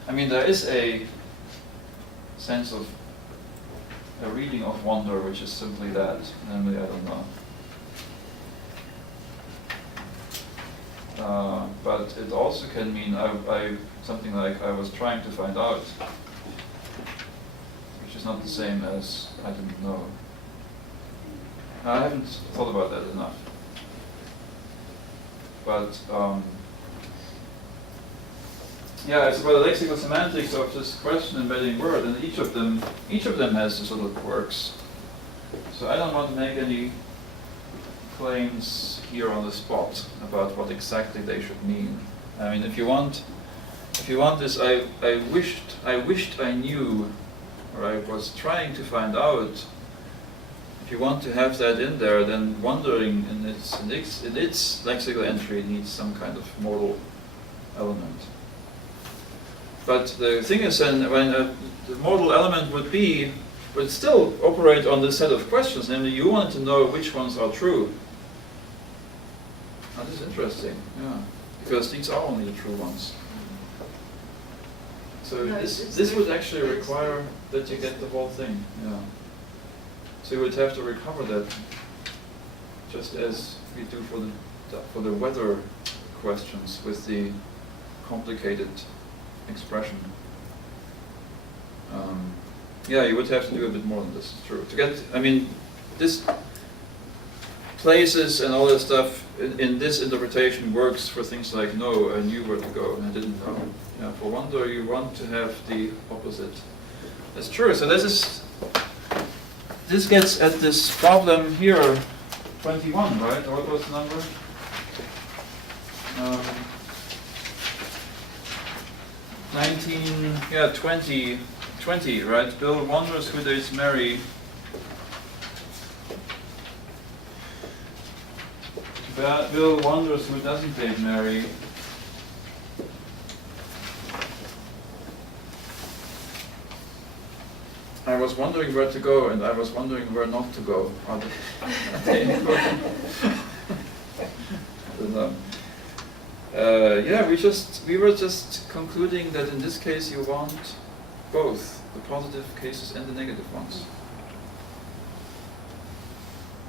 I mean, there is a sense of a reading of wonder, which is simply that, namely, I don't know. But it also can mean something like I was trying to find out, which is not the same as I didn't know. I haven't thought about that enough. But yeah, it's about the lexical semantics of this question embedding word, and each of them has the sort of quirks. So I don't want to make any claims here on the spot about what exactly they should mean. I mean, if you want this, I wished I knew, or I was trying to find out. If you want to have that in there, then wondering in its lexical entry needs some kind of modal element. But the thing is, then, when the modal element would still operate on this set of questions, namely you want to know which ones are true. Now this is interesting, yeah, because these are only the true ones. So No, this would actually require that you get the whole thing, yeah. So you would have to recover that, just as we do for the weather questions with the complicated expression. Yeah, you would have to do a bit more than this. It's true. To get, I mean, this places and all that stuff in this interpretation works for things like no, I knew where to go and I didn't know. Yeah, for wonder, you want to have the opposite. That's true. So this gets at this problem here, 21, right? Or what was the number? 19, yeah, 20, right? Bill wonders who dates Mary. Bill wonders who doesn't date Mary. I was wondering where to go, and I was wondering where not to go. Are they important? I don't know. Yeah, we were just concluding that in this case you want both the positive cases and the negative ones.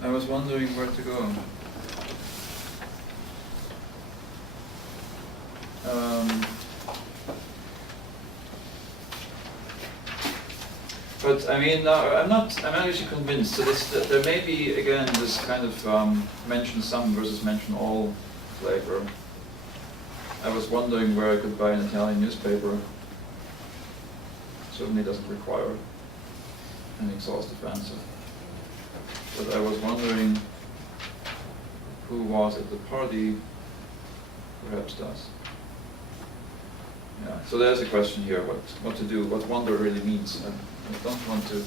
I was wondering where to go. But I mean, I'm not actually convinced. So there may be, again, this kind of mention some versus mention all flavor. I was wondering where I could buy an Italian newspaper. Certainly doesn't require an exhaustive answer. But I was wondering who was at the party, perhaps does. Yeah, so there's a question here, what to do, what wonder really means. I don't want to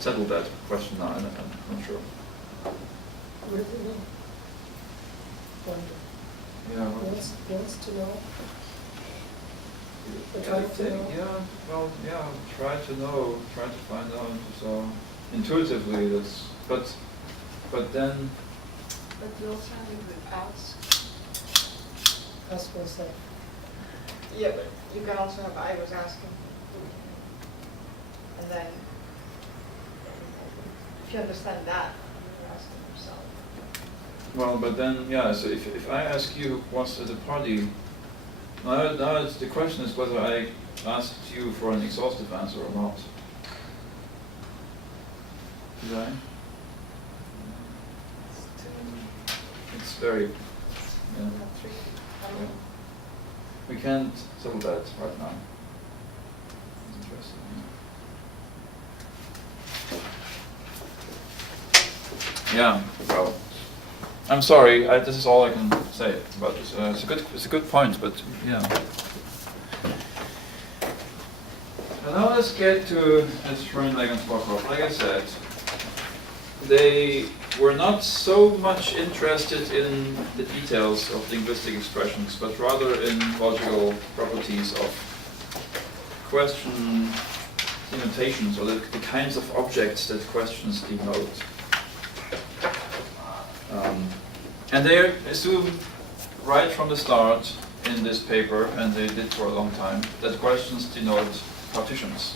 settle that question now, I'm not sure. Really? Wonder. Yeah, Wants to know? Or I try to think, know? yeah, well, yeah, try to know, try to find out. So intuitively, that's, but then, But you also have to ask. Ask what's that? Yeah, but you can also have, I was asking. And then, if you understand that, you're asking yourself. well, but then, yeah, so if I ask you what's at the party, now the question is whether I asked you for an exhaustive answer or not. Did I? It's very, yeah. Yeah. We can't settle that right now. Interesting. Yeah, well, I'm sorry. This is all I can say about this. It's a good point, but yeah. And now let's get to Schoenberg and Spockhoff. Like I said, they were not so much interested in the details of linguistic expressions, but rather in logical properties of question denotations, or the kinds of objects that questions denote. And they assume right from the start in this paper, and they did for a long time, that questions denote partitions.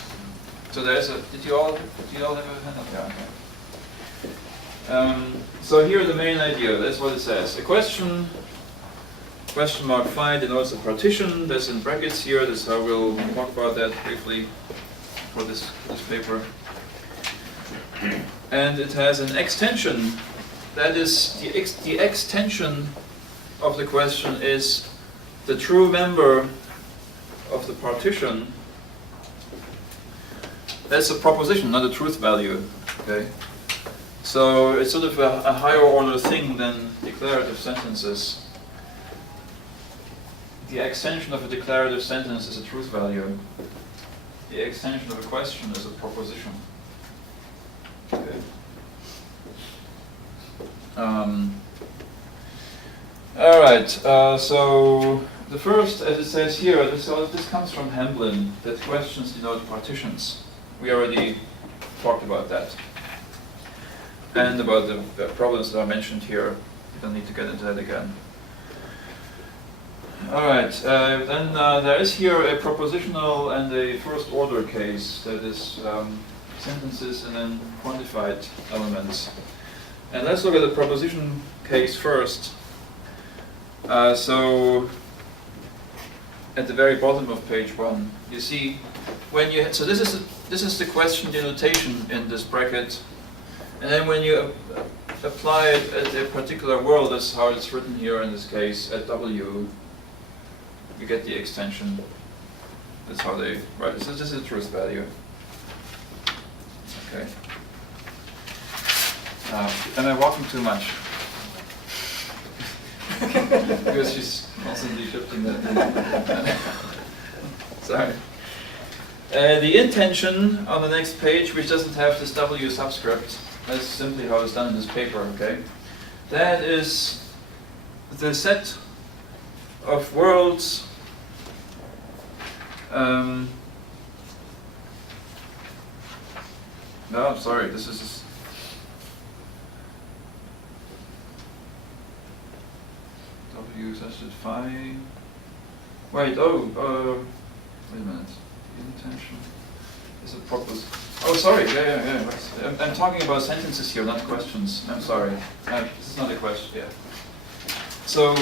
So there's a, did you all have a hand up? Yeah, okay. So here the main idea, that's what it says. A question mark phi denotes a partition, that's in brackets here, that's how we'll talk about that briefly for this paper. And it has an extension, that is, the extension of the question is the true member of the partition. That's a proposition, not a truth value, okay? So it's sort of a higher order thing than declarative sentences. The extension of a declarative sentence is a truth value. The extension of a question is a proposition. Okay. All right. So the first, as it says here, this comes from Hamblin, that questions denote partitions. We already talked about that. And about the problems that are mentioned here. You don't need to get into that again. All right, then there is here a propositional and a first order case, that is sentences and then quantified elements. And let's look at the proposition case first. So at the very bottom of page 1, you see when you, so this is the question denotation in this bracket. And then when you apply it at a particular world, that's how it's written here in this case, at W, you get the extension. That's how they write it. So this is a truth value. Okay. Am I walking too much? Because she's constantly shifting that. Sorry. The intention on the next page, which doesn't have this W subscript, that's simply how it's done in this paper, okay? That is the set of worlds no, I'm sorry, this is W such that phi. Wait, wait a minute. The intention is a proposition. Oh, sorry, yeah. I'm talking about sentences here, not questions. I'm sorry. This is not a question, yeah. So,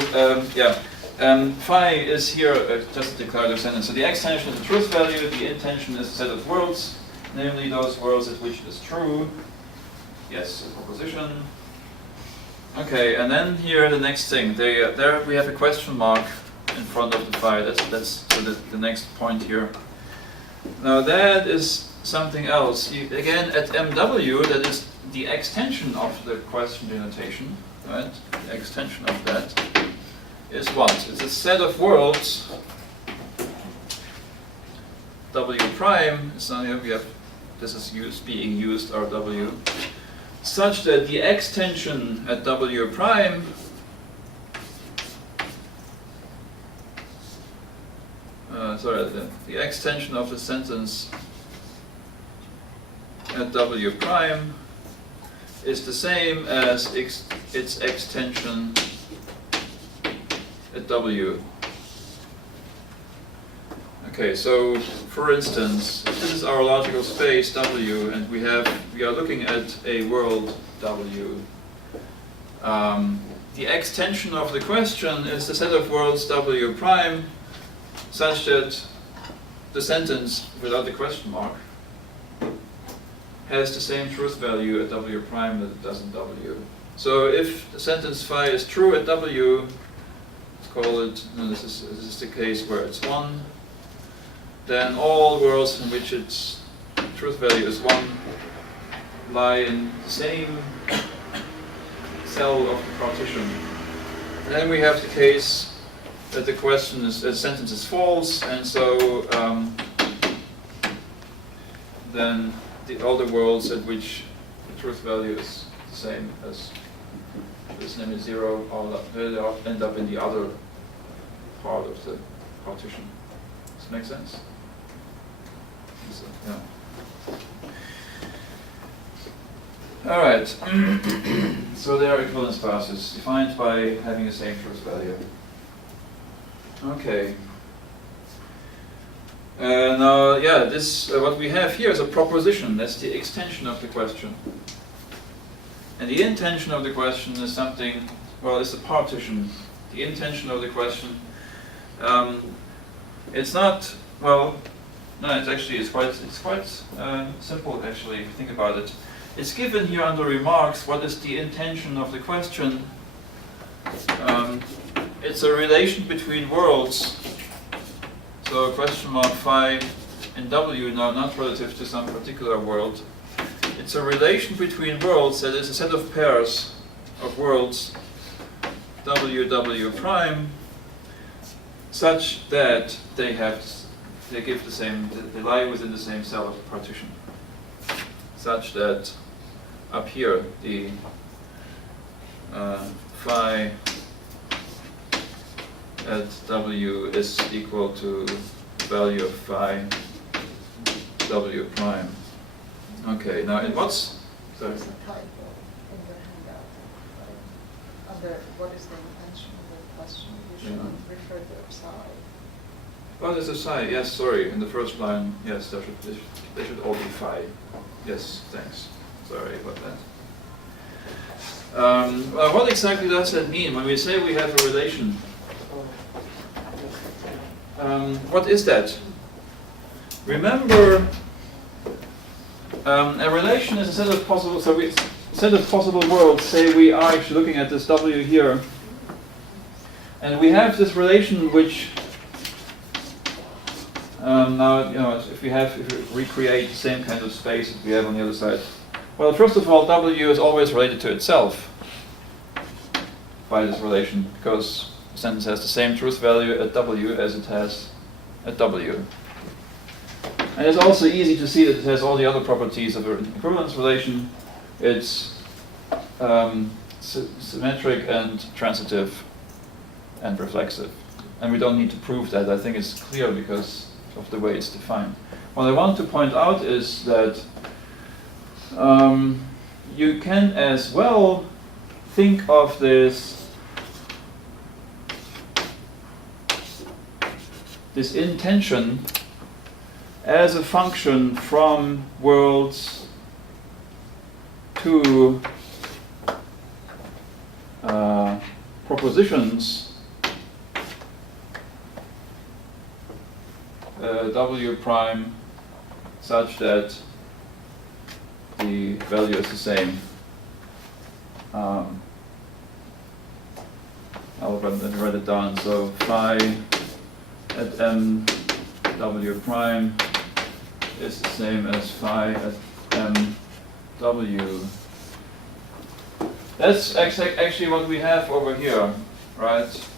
yeah. Phi is here just a declarative sentence. So the extension is the truth value, the intension is a set of worlds, namely those worlds at which it is true. Yes, a proposition. Okay, and then here the next thing. There we have a question mark in front of the phi. That's so the next point here. Now that is something else. Again, at MW, that is the extension of the question denotation, right? The extension of that is what? It's a set of worlds. W prime. So here we have this is being used RW. Such that the extension at W prime the extension of the sentence at W prime is the same as its extension at W. Okay, so for instance, if this is our logical space W, and we are looking at a world W. The extension of the question is the set of worlds W prime, such that the sentence without the question mark has the same truth value at W prime that it does in W. So if the sentence phi is true at W, let's call it. No, this is the case where it's 1. Then all worlds in which its truth value is 1 lie in the same cell of the partition. And then we have the case that the question is a sentence is false, and so then all the worlds at which the truth value is the same as this, namely 0, all end up in the other part of the partition. Does that make sense? So, yeah. All right. So there are equivalence classes defined by having the same truth value. Okay. Now, yeah, this what we have here is a proposition. That's the extension of the question. And the intention of the question is something. Well, it's a partition. The intention of the question. It's not. Well, no. It's quite simple actually. If you think about it, it's given here under remarks. What is the intention of the question? It's a relation between worlds. So question mark phi in W now not relative to some particular world. It's a relation between worlds that is a set of pairs of worlds W prime such that they give the same, they lie within the same cell of the partition. Such that up here the phi at W is equal to the value of phi W prime. Okay, now in what's... Sorry. There's a typo in the handout. Under what is the intention of the question, you should refer to psi. Oh, there's a psi, yes, sorry, in the first line, yes, they should all be phi. Yes, thanks. Sorry about that. Well, what exactly does that mean when we say we have a relation? What is that? Remember, a relation is a set of possible. So set of possible worlds. Say we are actually looking at this W here, and we have this relation which. Now, if we recreate the same kind of space that we have on the other side. Well, first of all, W is always related to itself by this relation, because the sentence has the same truth value at W as it has at W. And it's also easy to see that it has all the other properties of an equivalence relation. It's symmetric and transitive and reflexive. And we don't need to prove that. I think it's clear because of the way it's defined. What I want to point out is that you can as well think of this intention as a function from worlds to propositions W prime such that the value is the same. I'll write it down. So phi at m W prime is the same as phi at m W. That's actually what we have over here, right?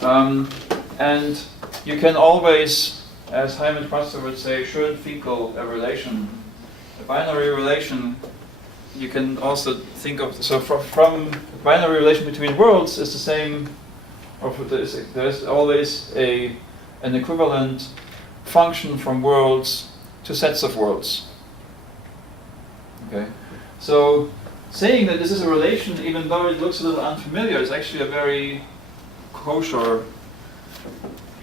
And you can always, as Hyman Pastor would say, schön fecal a relation. A binary relation, you can also think of, so from a binary relation between worlds is the same, or there's always an equivalent function from worlds to sets of worlds. Okay, so saying that this is a relation, even though it looks a little unfamiliar, is actually a very kosher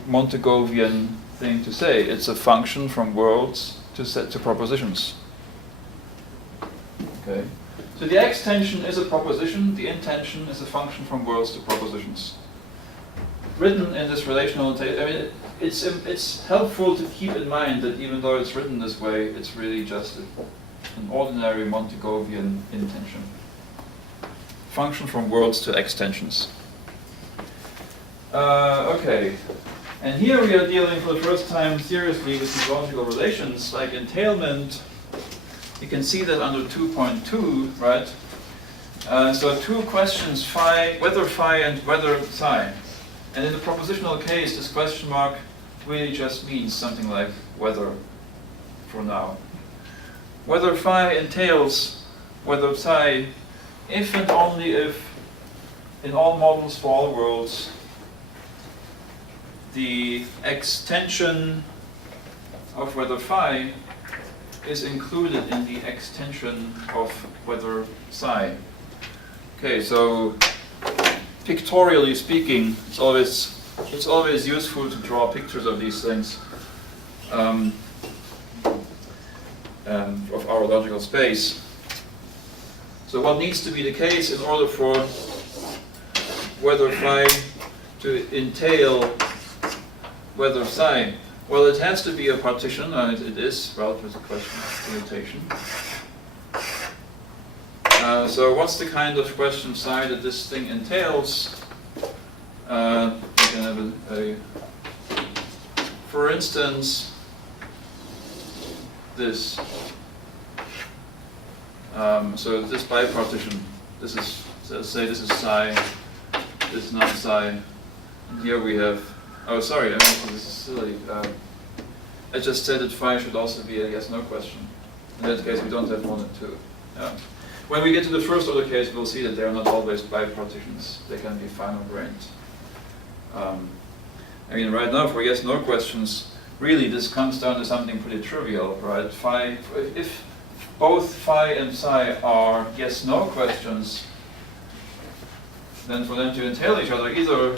Montegovian thing to say. It's a function from worlds to propositions. Okay, so the extension is a proposition. The intension is a function from worlds to propositions. Written in this relational, I mean, it's helpful to keep in mind that even though it's written this way, it's really just an ordinary Montegovian intension. Function from worlds to extensions. Okay, and here we are dealing for the first time seriously with these logical relations, like entailment. You can see that under 2.2, right? So two questions, phi, whether phi and whether psi. And in the propositional case, this question mark really just means something like whether for now. Whether phi entails whether psi, if and only if, in all models for all worlds, the extension of whether phi is included in the extension of whether psi. Okay, so pictorially speaking, it's always useful to draw pictures of these things, of our logical space. So what needs to be the case in order for whether phi to entail whether psi? Well, it has to be a partition, and it is relative to the question of mutation. So what's the kind of question psi that this thing entails? You can have for instance, this. So this bipartition, this is, let's say this is psi, this is not psi, and here we have, oh sorry, I mean, this is silly. I just said that phi should also be a yes-no question. In that case, we don't have more than two. Yeah. When we get to the first order case, we'll see that they are not always bipartitions. They can be final-grained. I mean, right now, for yes-no questions, really this comes down to something pretty trivial, right? Phi, if both phi and psi are yes-no questions, then for them to entail each other, either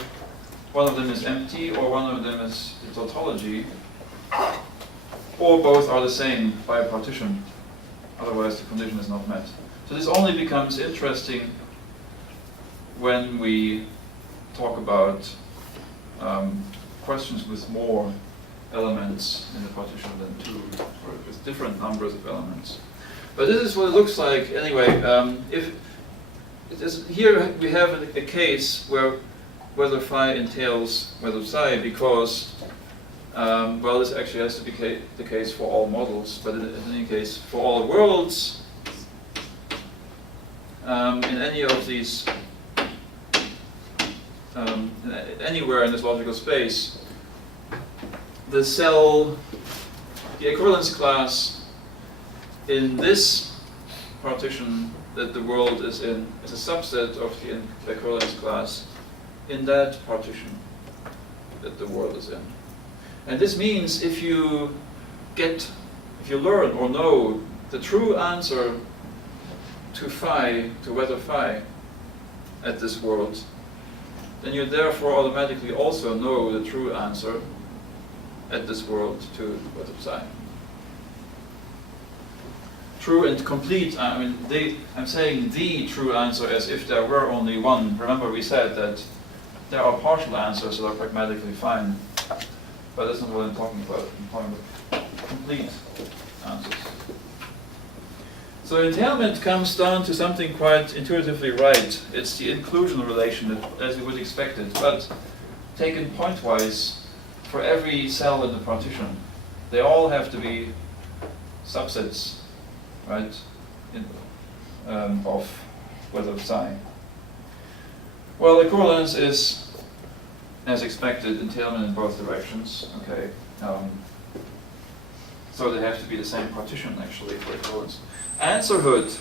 one of them is empty or one of them is a tautology, or both are the same by a partition. Otherwise, the condition is not met. So this only becomes interesting when we talk about questions with more elements in the partition than two, or with different numbers of elements. But this is what it looks like anyway. If it is, here we have a case where whether phi entails whether psi, because well, this actually has to be the case for all models, but in any case, for all worlds, in any of these, anywhere in this logical space, the cell, the equivalence class in this partition that the world is in is a subset of the equivalence class in that partition that the world is in. And this means if you learn or know the true answer to phi, to whether phi at this world, then you therefore automatically also know the true answer at this world to whether psi. True and complete, I mean, I'm saying the true answer as if there were only one. Remember we said that there are partial answers that are pragmatically fine. But that's not what I'm talking about. I'm talking about complete answers. So entailment comes down to something quite intuitively right. It's the inclusion relation as you would expect it, but taken pointwise for every cell in the partition. They all have to be subsets, right, of whether psi. Well, equivalence is, as expected, entailment in both directions. Okay, so they have to be the same partition actually for equivalence. Answerhood.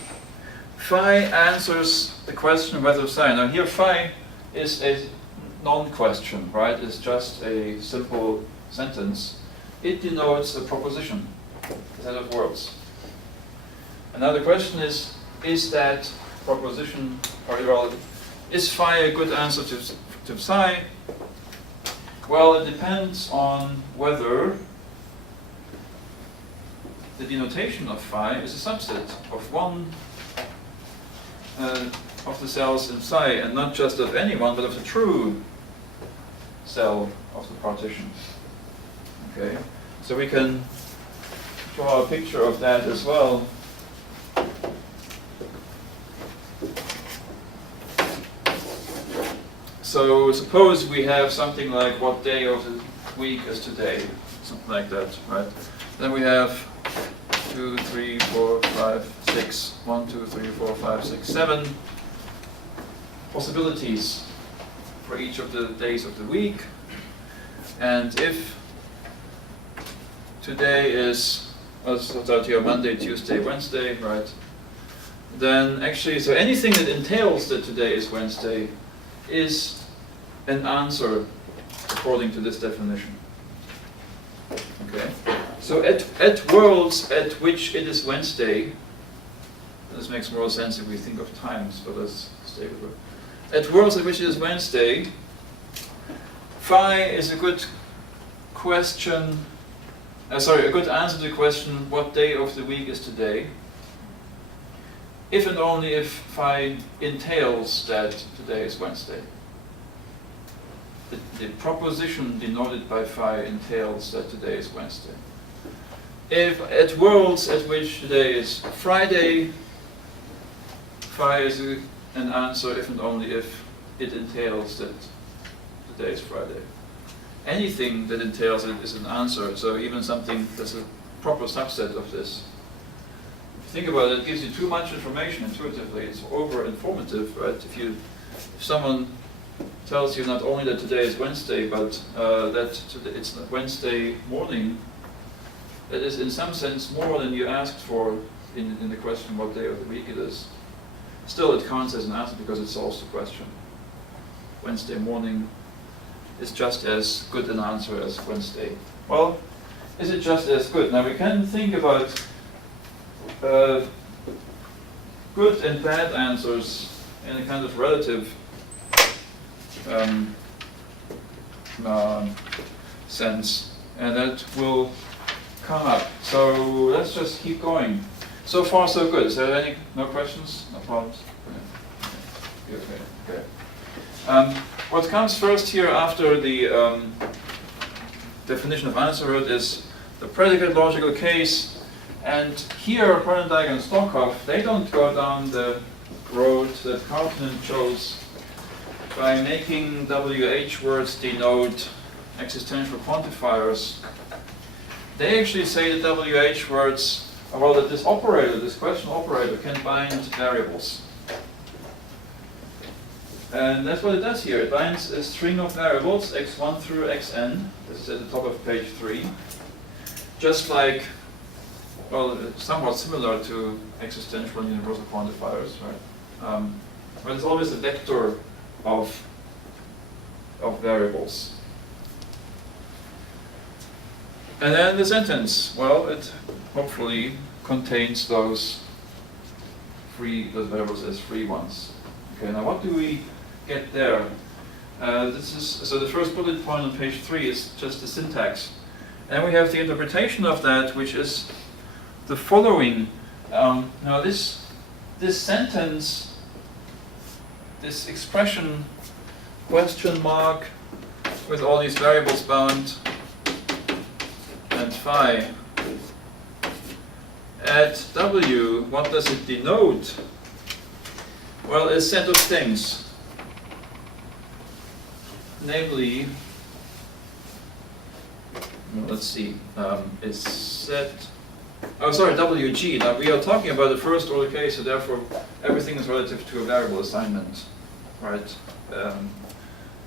Phi answers the question whether psi. Now here phi is a non-question, right? It's just a simple sentence. It denotes a proposition, a set of words. And now the question is that proposition, or well, is phi a good answer to psi? Well, it depends on whether the denotation of phi is a subset of one of the cells in psi, and not just of any one, but of the true cell of the partition. Okay, so we can draw a picture of that as well. So suppose we have something like what day of the week is today, something like that, right? Then we have 2, 3, 4, 5, 6, 1, 2, 3, 4, 5, 6, 7 possibilities for each of the days of the week. And if today is, let's start here, Monday, Tuesday, Wednesday, right? Then actually, so anything that entails that today is Wednesday is an answer according to this definition. Okay? So at worlds at which it is Wednesday, this makes more sense if we think of times, but let's stay with it. At worlds at which it is Wednesday, phi is a good question, a good answer to the question, what day of the week is today? If and only if phi entails that today is Wednesday. The proposition denoted by phi entails that today is Wednesday. If at worlds at which today is Friday, phi is an answer if and only if it entails that today is Friday. Anything that entails it is an answer, so even something that's a proper subset of this. If you think about it, it gives you too much information intuitively. It's over-informative, right? If someone tells you not only that today is Wednesday, but that it's Wednesday morning, that is in some sense more than you asked for in the question what day of the week it is. Still, it counts as an answer because it solves the question. Wednesday morning is just as good an answer as Wednesday. Well, is it just as good? Now we can think about good and bad answers in a kind of relative sense, and that will come up. So let's just keep going. So far, so good. Is there no questions? No problems? Okay. Okay. What comes first here after the definition of answerhood is the predicate logical case. And here, Grönenberg and Stokov, they don't go down the road that Kaufmann chose by making WH words denote existential quantifiers. They actually say that WH words, well, that this operator, this question operator, can bind variables. And that's what it does here. It binds a string of variables, x1 through xn. This is at the top of page 3. Just like, well, somewhat similar to existential and universal quantifiers, right? But it's always a vector of variables. And then the sentence, well, it hopefully contains those variables as free ones. Okay, now what do we get there? So the first bullet point on page 3 is just the syntax. And we have the interpretation of that, which is the following. Now this sentence, this expression, question mark, with all these variables bound, and phi at W, what does it denote? Well, a set of things. Namely, well, let's see, a set, oh sorry, WG. Now we are talking about the first order case, so therefore everything is relative to a variable assignment, right?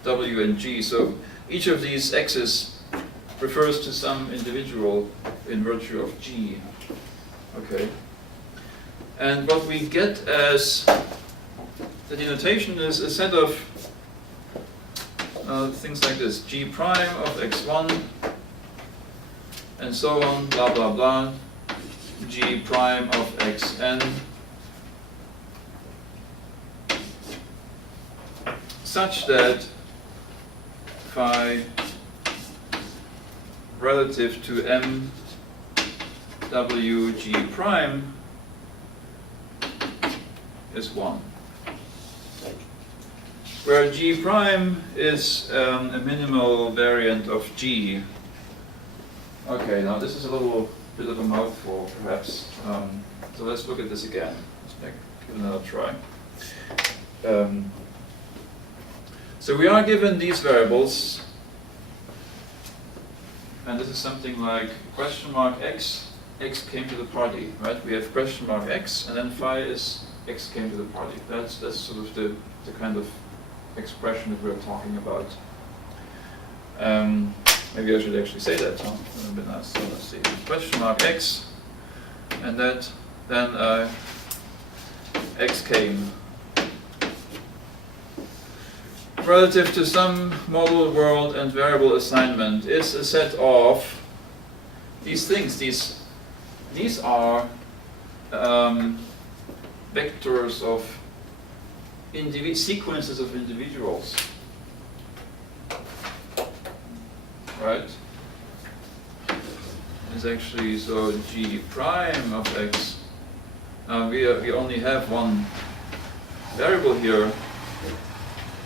W and G. So each of these x's refers to some individual in virtue of G. Okay. And what we get as the denotation is a set of things like this: G prime of x1, and so on, blah blah blah, G prime of xn, such that phi relative to m w g prime is 1. Where g prime is a minimal variant of g. Okay, now this is a little bit of a mouthful, perhaps. So let's look at this again. Let's give it another try. So we are given these variables, and this is something like question mark x, x came to the party, right? We have question mark x, and then phi is x came to the party. That's sort of the kind of expression that we're talking about. Maybe I should actually say that, huh? That would have been nice. So let's see. Question mark x, and then x came. Relative to some model world and variable assignment is a set of these things. These are vectors of sequences of individuals, right? It's actually so g prime of x. We only have one variable here.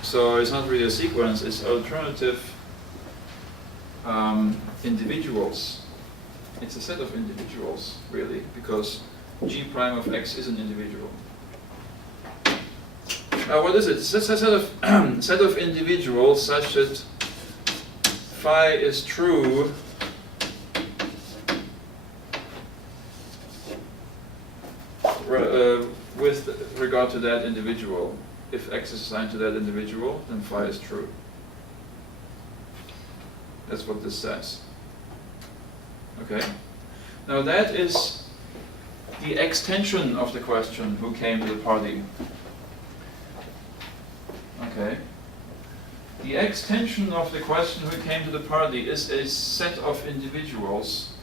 So it's not really a sequence, it's alternative individuals. It's a set of individuals, really, because g prime of x is an individual. What is it? It's a set of set of individuals such that phi is true with regard to that individual. If x is assigned to that individual, then phi is true. That's what this says. Okay? Now that is the extension of the question, who came to the party? Okay? The extension of the question, who came to the party, is a set of individuals,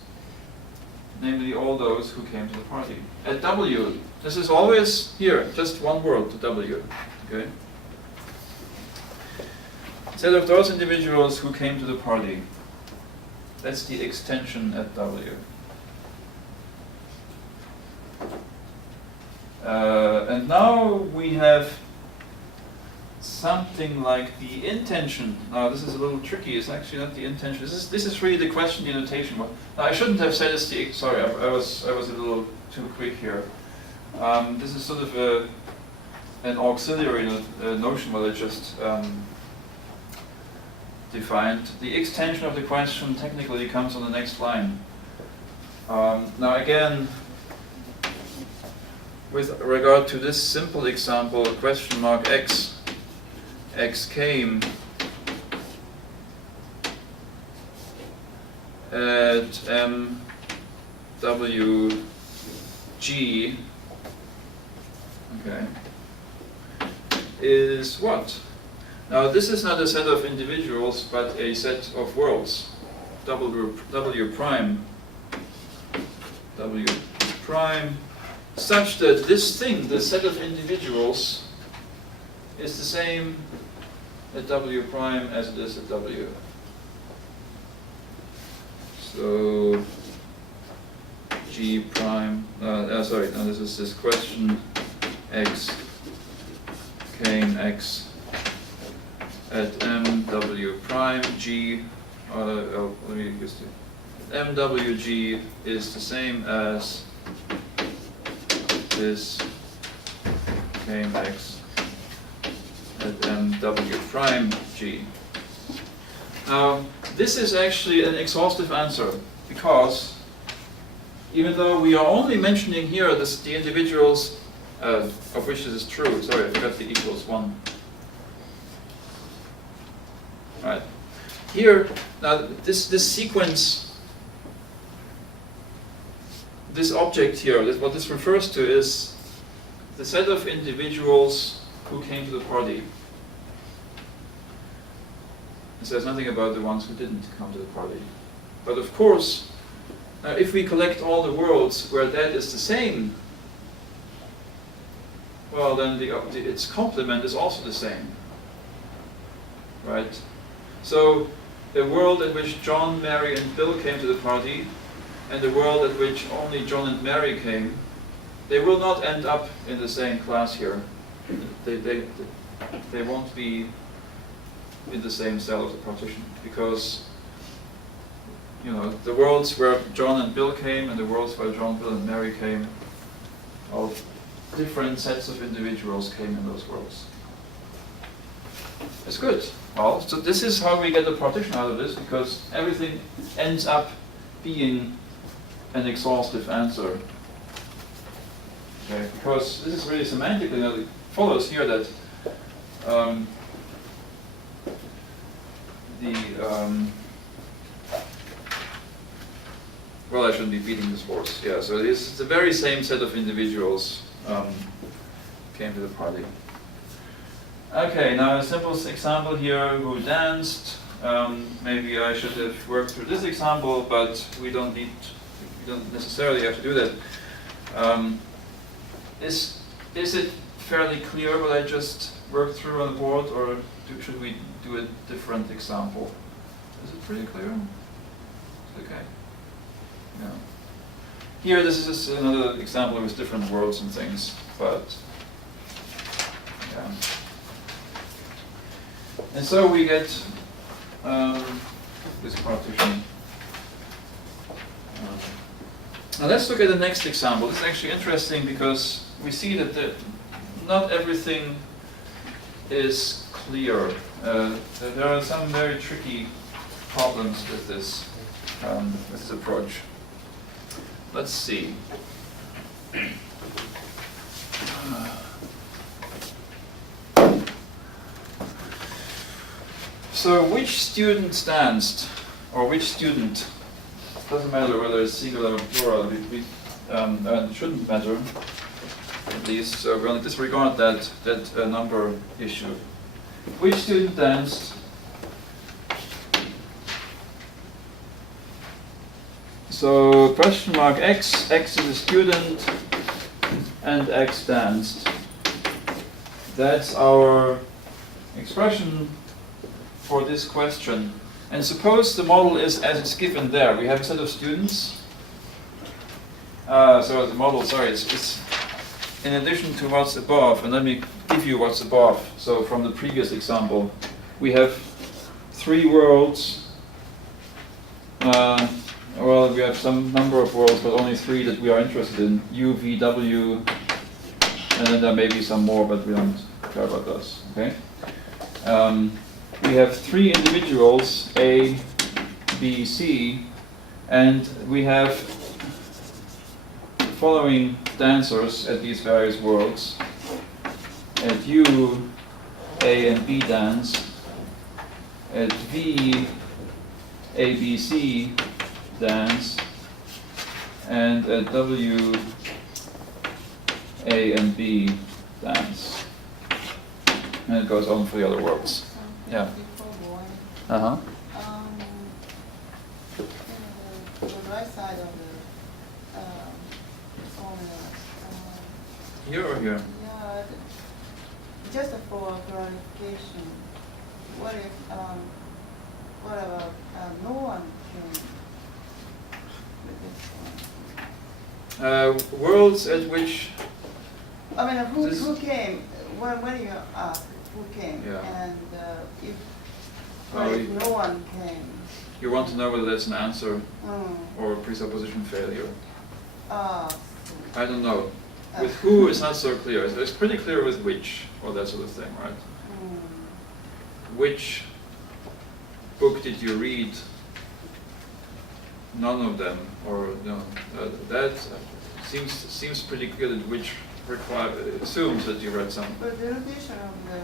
namely all those who came to the party. At W, this is always here, just one word to W. Okay. Set of those individuals who came to the party. That's the extension at W. And now we have something like the intention. Now this is a little tricky. It's actually not the intention. This is really the question denotation. Now I shouldn't have said it's the. Sorry, I was a little too quick here. This is sort of an auxiliary notion that I just defined. The extension of the question technically comes on the next line. Now again, with regard to this simple example, question mark x, x came at m w g, okay, is what? Now this is not a set of individuals, but a set of worlds. W prime, such that this thing, the set of individuals, is the same at W prime as it is at W. So G prime, sorry, now this is this question x came x at m w prime g, let me just MWG is the same as this came X at MW prime G. Now, this is actually an exhaustive answer, because even though we are only mentioning here the individuals of which this is true, sorry, I forgot the equals 1. Right. Here, now this sequence, this object here, what this refers to is the set of individuals who came to the party. It says nothing about the ones who didn't come to the party. But of course, if we collect all the worlds where that is the same, well, then its complement is also the same, right? So a world at which John, Mary, and Bill came to the party, and a world at which only John and Mary came, they will not end up in the same class here. They won't be in the same cell of the partition, because the worlds where John and Bill came and the worlds where John, Bill, and Mary came, all different sets of individuals came in those worlds. It's good. Well, so this is how we get the partition out of this, because everything ends up being an exhaustive answer. Okay, because this is really semantically, it follows here that well, I shouldn't be beating this horse. Yeah, so it's the very same set of individuals came to the party. Okay, now a simple example here, who danced. Maybe I should have worked through this example, but we don't necessarily have to do that. Is it fairly clear what I just worked through on the board, or should we do a different example? Is it pretty clear? Okay. Yeah. Here, this is another example with different words and things, but yeah. And so we get this partition. Now let's look at the next example. This is actually interesting because we see that not everything is clear. There are some very tricky problems with this approach. Let's see. So which student danced, or which student? Doesn't matter whether it's singular or plural. It shouldn't matter, at least. So we're going to disregard that number issue. Which student danced? So question mark x is a student, and x danced. That's our expression for this question. And suppose the model is as it's given there. We have a set of students. So the model, it's in addition to what's above, and let me give you what's above. So from the previous example, we have 3 worlds. Well, we have some number of worlds, but only 3 that we are interested in. U, V, W, and then there may be some more, but we don't care about those. Okay. We have 3 individuals, A, B, C, and we have the following dancers at these various worlds. At U, A and B dance. At V, A, B, C dance. And at W, A and B dance. And it goes on for the other worlds. Yeah. Uh-huh. The right side of the formula. Here or here? Yeah, just for clarification. What if, what about no one came with this one? Worlds at which... I mean, who came? When you ask who came, Yeah. and if Oh, no one came, You want to know whether that's an answer Mm. or a presupposition failure. Ah. I don't know. With who is not so clear. It's pretty clear with which, or that sort of thing, right? Which book did you read? None of them, or no. That seems pretty clear that which assumes that you read some. But the notation of the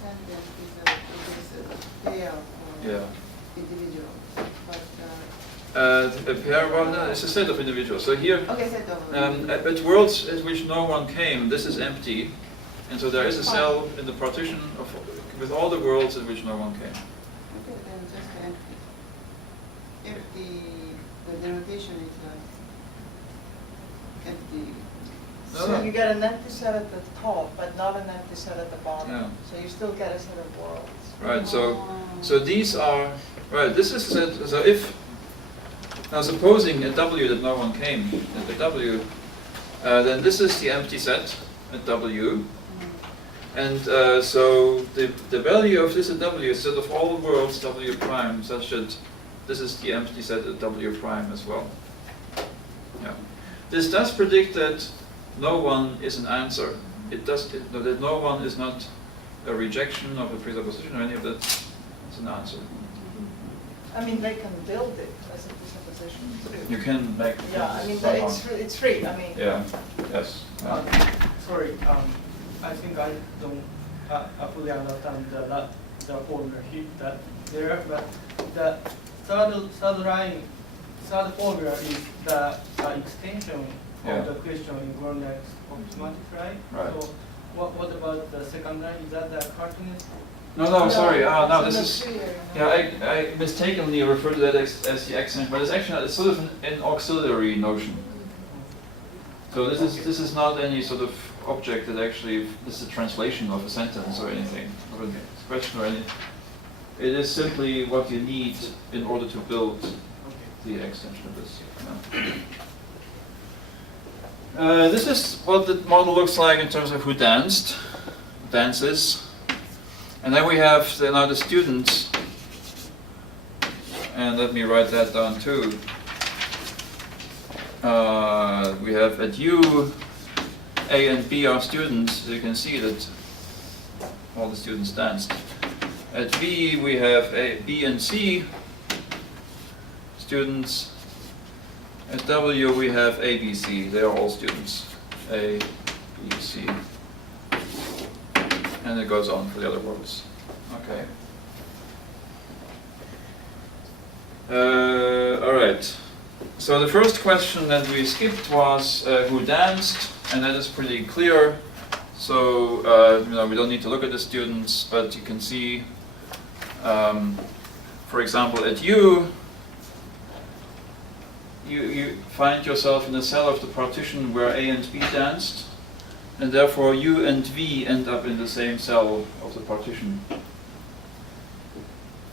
sentence is a pair or Yeah. individual. But A pair, well, no, it's a set of individuals. So here, okay, set of at worlds at which no one came, this is empty, and so there is a cell in the partition with all the worlds at which no one came. okay, then just empty. If the denotation is empty. No, So no. you get an empty set at the top, but not an empty set at the bottom. Yeah. So you still get a set of worlds. Right. So these are right. This is set. So if now supposing at W that no one came at W, then this is the empty set at W. And so the value of this at W is set of all the worlds W prime, such that this is the empty set at W prime as well. Yeah. This does predict that no one is an answer. It does that no one is not a rejection of a presupposition or any of that. It's an answer. I mean, they can build it as a presupposition too. You can make. Yeah, I mean, somehow. it's free. I mean, Yeah. Yes. Sorry, I think I don't fully understand the formula here that there, but the third formula is the extension Yeah. of the question in Linguistics of semantics, right? Right. So what about the second line? Is that the cartoonist? No, sorry. No, it's this in is. the tree, Yeah, I mistakenly referred to that as the accent, but it's actually it's sort of an auxiliary notion. So this is not any sort of object that actually this is a translation of a sentence or anything, or a question or anything. It is simply what you need in order to build the extension of this. This is what the model looks like in terms of who dances. And then we have now the students. And let me write that down too. We have at U, A and B are students. You can see that all the students danced. At V we have B and C students. At W we have A, B, C. They are all students. A, B, C. And it goes on for the other words. Okay. All right. So the first question that we skipped was who danced, and that is pretty clear. So we don't need to look at the students, but you can see, for example, at U, you find yourself in the cell of the partition where A and B danced, and therefore U and V end up in the same cell of the partition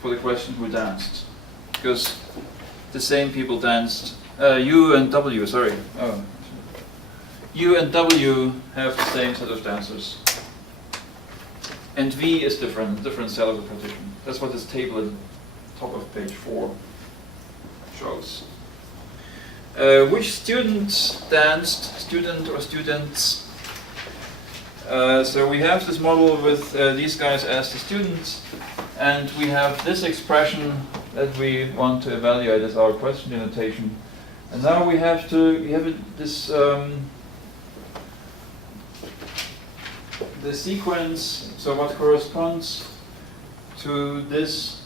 for the question who danced, because the same people danced. U and W, sorry. Oh. U and W have the same set of dancers. And V is different cell of the partition. That's what this table at the top of page 4 shows. Which student danced, student or students? So we have this model with these guys as the students, and we have this expression that we want to evaluate as our question denotation. And now we have this the sequence, so what corresponds to this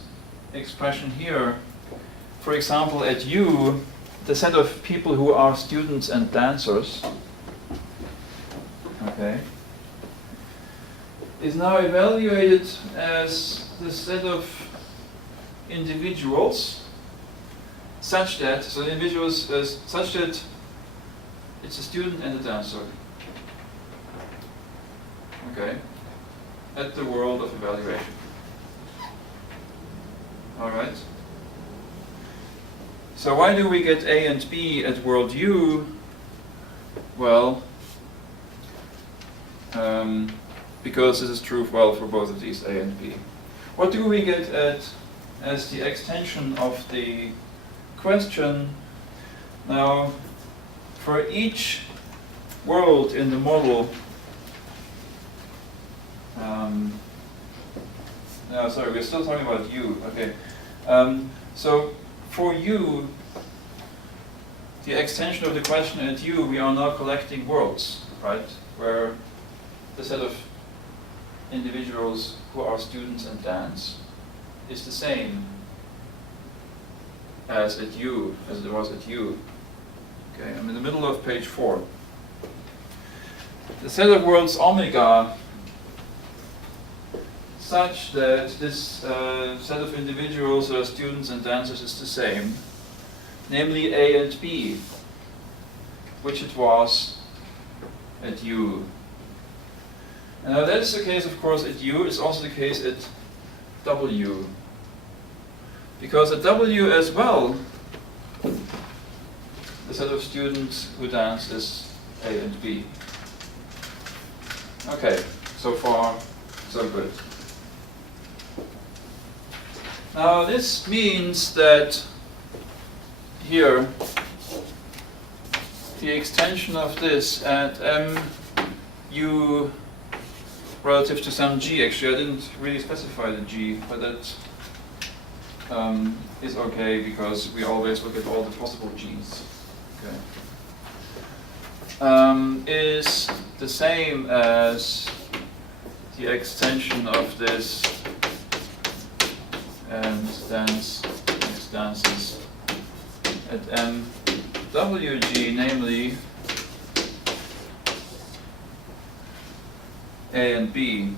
expression here. For example, at U, the set of people who are students and dancers, okay, is now evaluated as the set of individuals such that, so the individuals such that it's a student and a dancer, okay, at the world of evaluation. All right. So why do we get A and B at world U? Well, because this is true for both of these, A and B. What do we get at as the extension of the question. Now, for each world in the model, no, sorry, we're still talking about U. Okay, so for U, the extension of the question at U, we are now collecting worlds, right? Where the set of individuals who are students and dance is the same as at U, as it was at U. Okay, I'm in the middle of page 4. The set of worlds omega such that this set of individuals who are students and dancers is the same, namely A and B, which it was at U. And now that is the case, of course, at U. It's also the case at W. Because at W as well, the set of students who dance is A and B. Okay, so far, so good. Now this means that here, the extension of this at mu relative to some g, actually I didn't really specify the g, but that is okay because we always look at all the possible g's. Okay. Is the same as the extension of this and dances at MWG, namely A and B.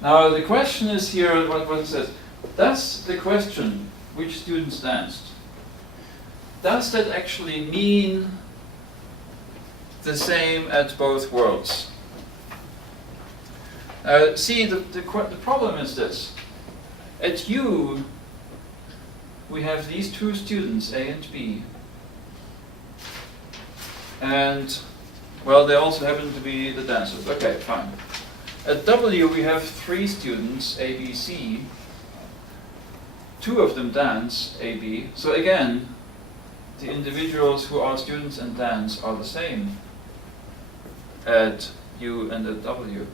Now the question is here, what it says, does the question, which students danced, does that actually mean the same at both worlds? See, the problem is this. At U, we have these two students, A and B. And, well, they also happen to be the dancers. Okay, fine. At W, we have 3 students, A, B, C. 2 of them dance, A, B. So again, the individuals who are students and dance are the same at U and at W.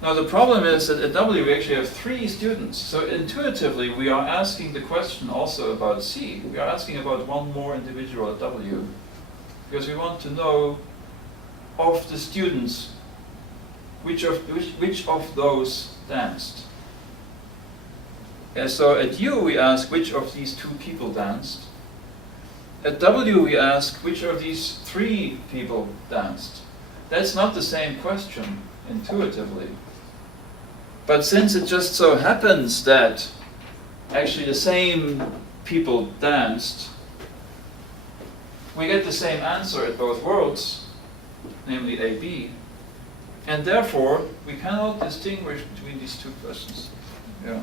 Now the problem is that at W we actually have 3 students, so intuitively we are asking the question also about C. We are asking about one more individual at W, because we want to know of the students which of those danced. And so at U we ask which of these 2 people danced. At W we ask which of these 3 people danced. That's not the same question intuitively. But since it just so happens that actually the same people danced, we get the same answer at both worlds, namely AB, and therefore we cannot distinguish between these 2 questions. Yeah.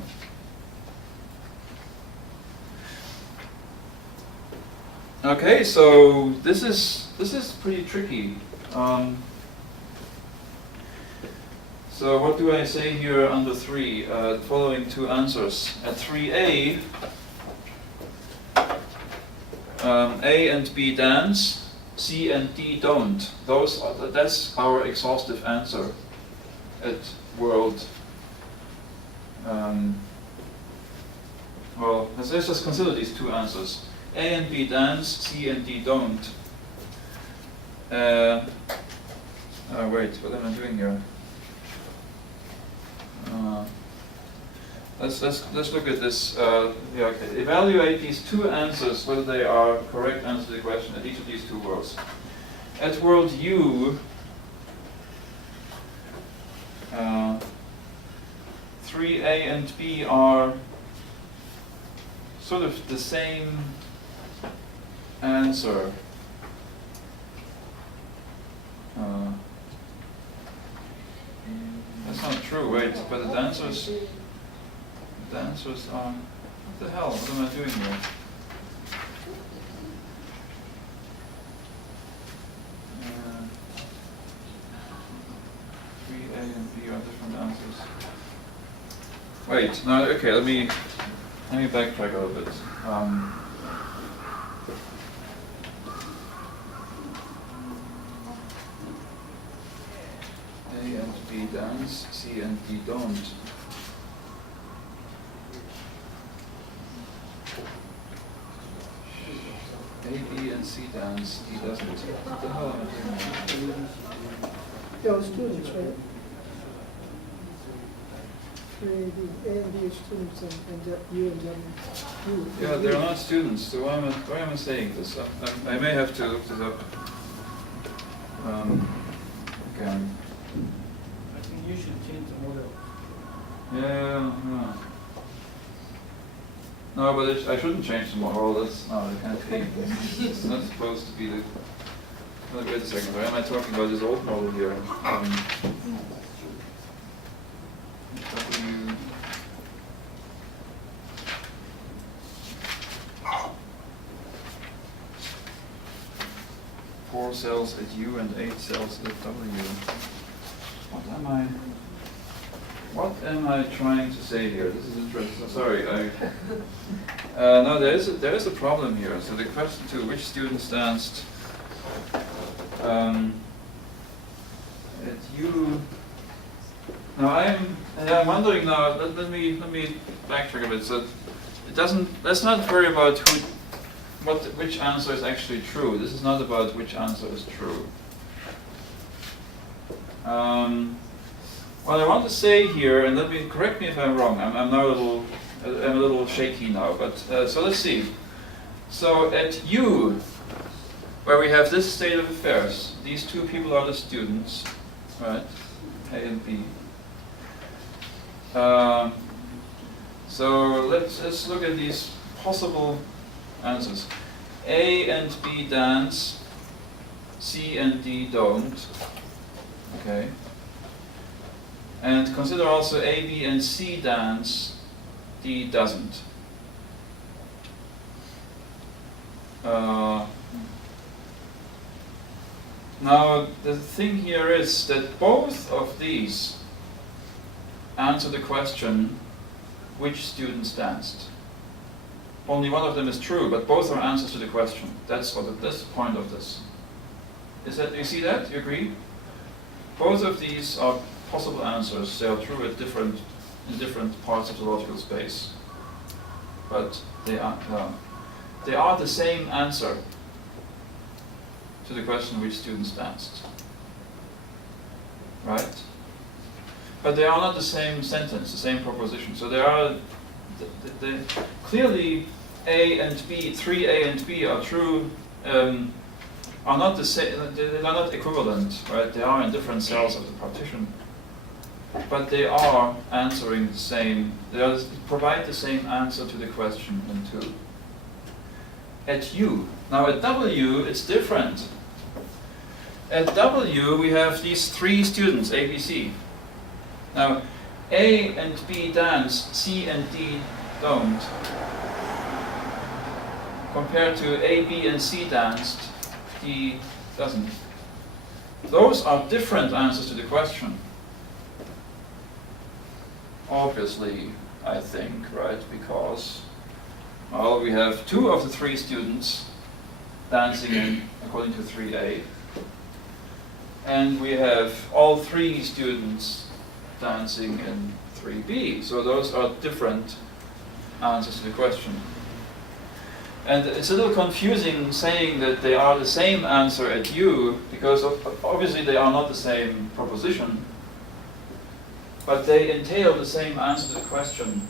Okay, so this is pretty tricky. So what do I say here under 3? Following 2 answers. At 3A, A and B dance, C and D don't. That's our exhaustive answer at world. Well, let's just consider these 2 answers. A and B dance, C and D don't. Wait, what am I doing here? Let's look at this. Yeah, okay. Evaluate these 2 answers, whether they are correct answers to the question at each of these 2 worlds. At world U, 3A and B are sort of the same answer. That's not true, wait, but the dancers are, what the hell, what am I doing here? 3A and B are different answers. Right, now, okay, let me backtrack a little bit. A and B dance, C and D don't. A, B, and C dance, D doesn't. What the hell am I doing? They're all students, right? A and B are students, and you and them. You. Yeah, they're not students, so why am I saying this? I may have to look this up again. I think you should change the model. Yeah, no. No, but I shouldn't change the model. That's no, it can't be. It's not supposed to be the. Wait a second. Why am I talking about this old model here? W. Four cells at U and 8 cells at W. What am I trying to say here? This is interesting. Sorry, no, there is a problem here. So the question to which students danced at U. Now I'm wondering now. Let me backtrack a bit. So it doesn't. Let's not worry about which answer is actually true. This is not about which answer is true. What I want to say here, and correct me if I'm wrong. I'm now a little shaky now. But so let's see. So at U, where we have this state of affairs, these two people are the students, right? A and B. So let's look at these possible answers. A and B dance, C and D don't. Okay. And consider also A, B, and C dance, D doesn't. Now, the thing here is that both of these answer the question, which students danced? Only one of them is true, but both are answers to the question. That's the point of this. Do you see that? You agree? Both of these are possible answers. They are true in different parts of the logical space, but they are the same answer to the question which students danced, right? But they are not the same sentence, the same proposition. So they are clearly A and B, 3A and B are true. Are not the same. They are not equivalent, right? They are in different cells of the partition, but they are answering the same. They provide the same answer to the question in 2. At U, now at W, it's different. At W, we have these 3 students, A, B, C. Now, A and B dance, C and D don't. Compared to A, B, and C danced, D doesn't. Those are different answers to the question. Obviously, I think, right? Because, well, we have 2 of the 3 students dancing in according to 3A. And we have all 3 students dancing in 3B. So those are different answers to the question. And it's a little confusing saying that they are the same answer at U, because obviously they are not the same proposition, but they entail the same answer to the question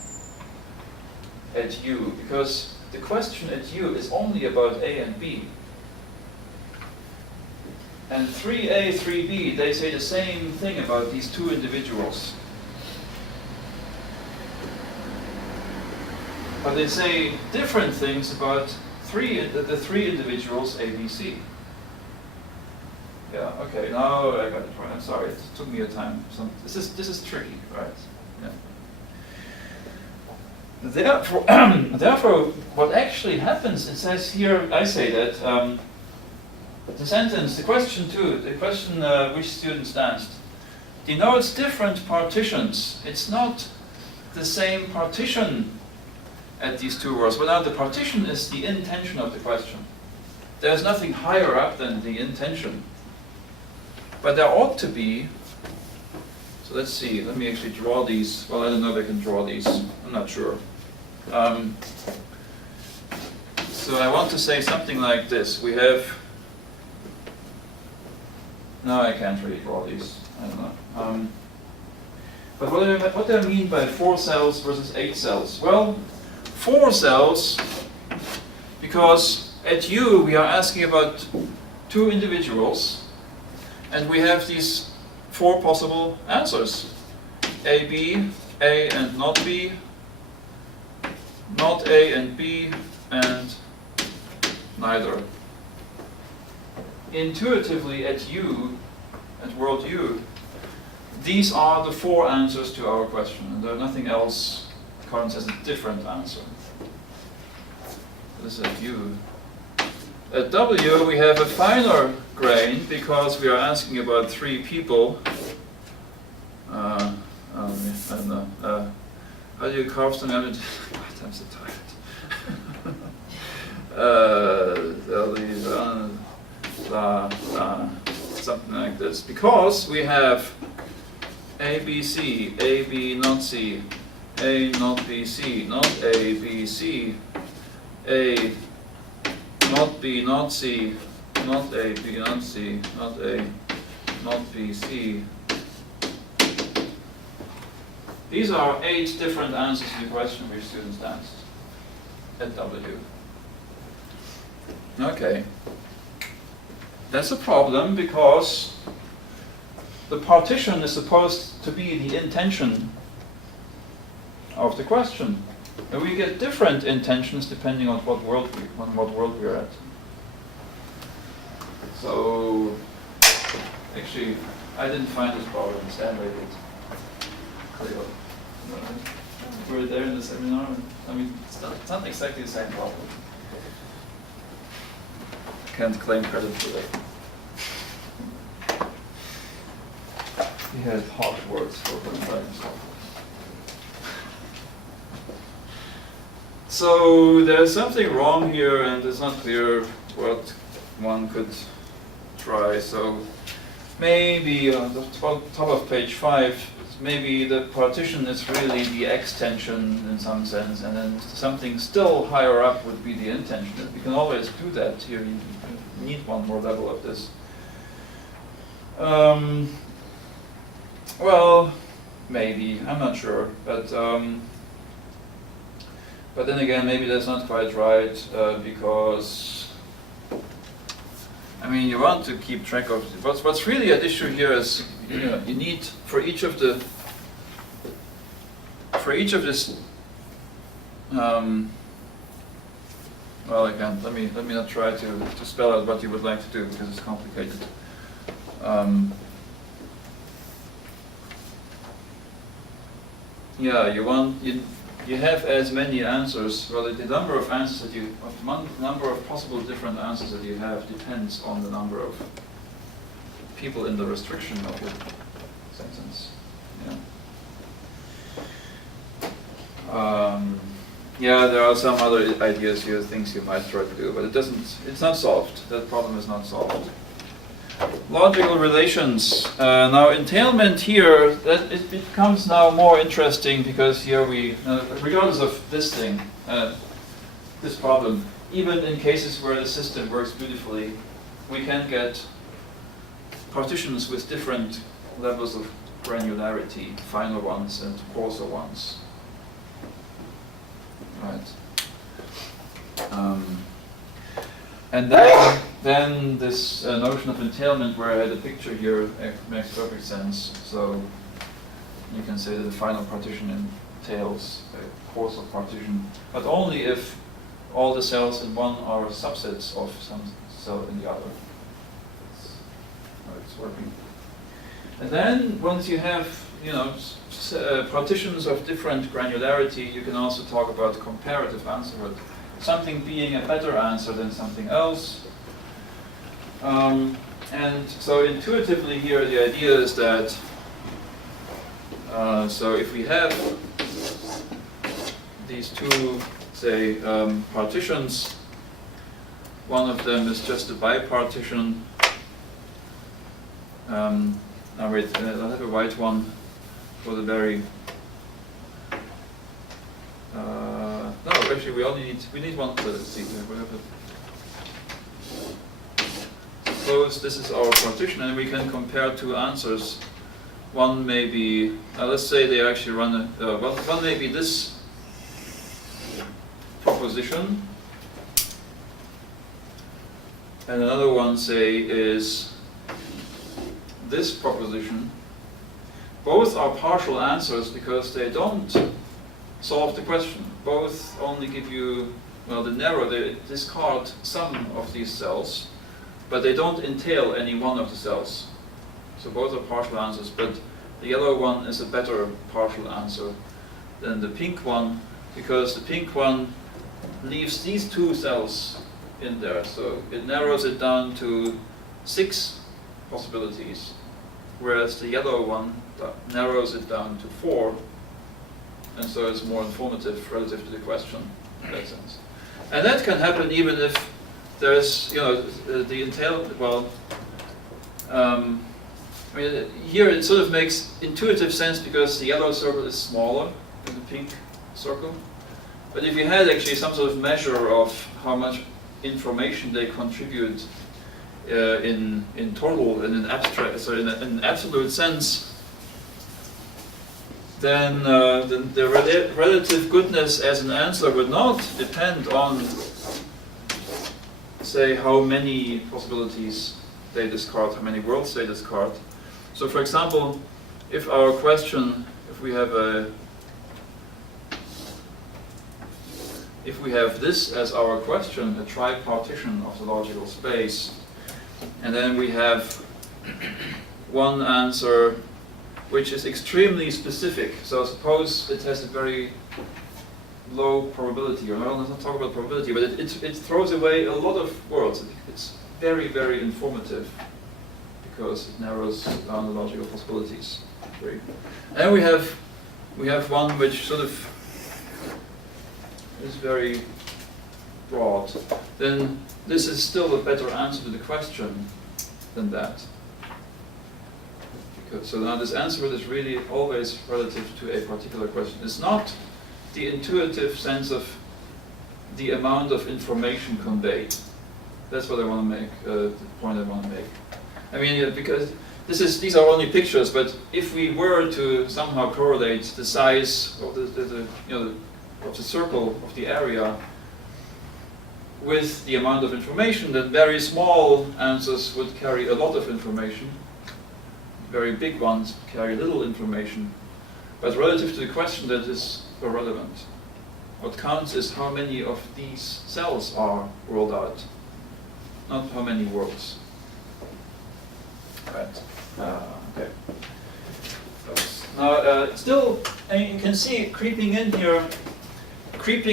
at U, because the question at U is only about A and B. And 3A, 3B, they say the same thing about these 2 individuals. But they say different things about the 3 individuals, A, B, C. Yeah, okay, now I got it right. I'm sorry, it took me a time. This is tricky, right? Yeah. Therefore, what actually happens, it says here, I say that, the sentence, the question 2, the question which students danced, denotes different partitions. It's not the same partition at these two words. Well, now the partition is the intention of the question. There's nothing higher up than the intention. But there ought to be, so let's see, let me actually draw these. Well, I don't know if I can draw these, I'm not sure. So I want to say something like this. We have, no, I can't really draw these, I don't know. But what do I mean by 4 cells versus 8 cells? Well, 4 cells, because at U we are asking about 2 individuals, and we have these 4 possible answers. A, B, A and not B, not A and B, and neither. Intuitively at U, at world U, these are the 4 answers to our question, and there's nothing else Collins has a different answer. This is at U. At W we have a finer grain because we are asking about 3 people. I don't know. How do you carve them? God, I'm so tired. Something like this. Because we have A, B, C, A, B, not C, A, not B, C, not A, B, C, A, not B, not C, not A, B, not C, not A, not B, C. These are 8 different answers to the question which students asked at W. Okay. That's a problem because the partition is supposed to be the intention of the question. And we get different intentions depending on what world we're at. So, actually, I didn't find this problem. Stan made it clear. We were there in the seminar. I mean, it's not exactly the same problem. I can't claim credit for that. He had hard words for by himself. So there's something wrong here, and it's not clear what one could try. So maybe on the top of page 5, maybe the partition is really the extension in some sense, and then something still higher up would be the intention. We can always do that here. You need one more level of this. Well, maybe, I'm not sure, but then again, maybe that's not quite right, because I mean, you want to keep track of what's really at issue here is, you know, you need for each of this. Well, again, let me not try to spell out what you would like to do because it's complicated. Yeah, you have as many answers. Well, the number of answers that the number of possible different answers that you have depends on the number of people in the restriction of your sentence. Yeah. Yeah, there are some other ideas here, things you might try to do, but it's not solved. That problem is not solved. Logical relations. Now entailment here, that it becomes now more interesting because here we, regardless of this thing, this problem, even in cases where the system works beautifully, we can get partitions with different levels of granularity, finer ones and coarser ones. Right. And then this notion of entailment, where I had a picture here, makes perfect sense. So you can say that the final partition entails a coarser partition, but only if all the cells in one are subsets of some cell in the other. That's how it's working. And then once you have, you know, partitions of different granularity, you can also talk about comparative answerhood. Something being a better answer than something else. And so intuitively here, the idea is that, so if we have these two, say, partitions. One of them is just a bipartition. Now wait, I'll have a white one for the very. No, actually, we need one. Let's see. We have suppose this is our partition, and we can compare two answers. One may be, let's say they actually run one may be this proposition, and another one, say, is this proposition. Both are partial answers because they don't solve the question. Both only give you, well, they discard some of these cells, but they don't entail any one of the cells. So both are partial answers, but the yellow one is a better partial answer than the pink one, because the pink one leaves these two cells in there. So it narrows it down to 6 possibilities, whereas the yellow one narrows it down to 4, and so it's more informative relative to the question in that sense. And that can happen even if there's, the entail, well, I mean, here it sort of makes intuitive sense because the yellow circle is smaller than the pink circle. But if you had actually some sort of measure of how much information they contribute in total, in an abstract, so in an absolute sense, then the relative goodness as an answer would not depend on, say, how many possibilities they discard, how many worlds they discard. So, for example, if our question, if we have this as our question, a tripartition of the logical space, and then we have one answer which is extremely specific. So suppose it has a very low probability, or no, let's not talk about probability, but it throws away a lot of worlds. It's very, very informative because it narrows down the logical possibilities. And we have one which sort of is very broad. Then this is still a better answer to the question than that. So now this answer is really always relative to a particular question. It's not the intuitive sense of the amount of information conveyed. That's what I want to make, the point I want to make. I mean, because these are only pictures, but if we were to somehow correlate the size of the circle, of the area, with the amount of information, then very small answers would carry a lot of information. Very big ones carry little information, but relative to the question, that is irrelevant. What counts is how many of these cells are rolled out, not how many worlds. Right. Okay. Now, still, you can see creeping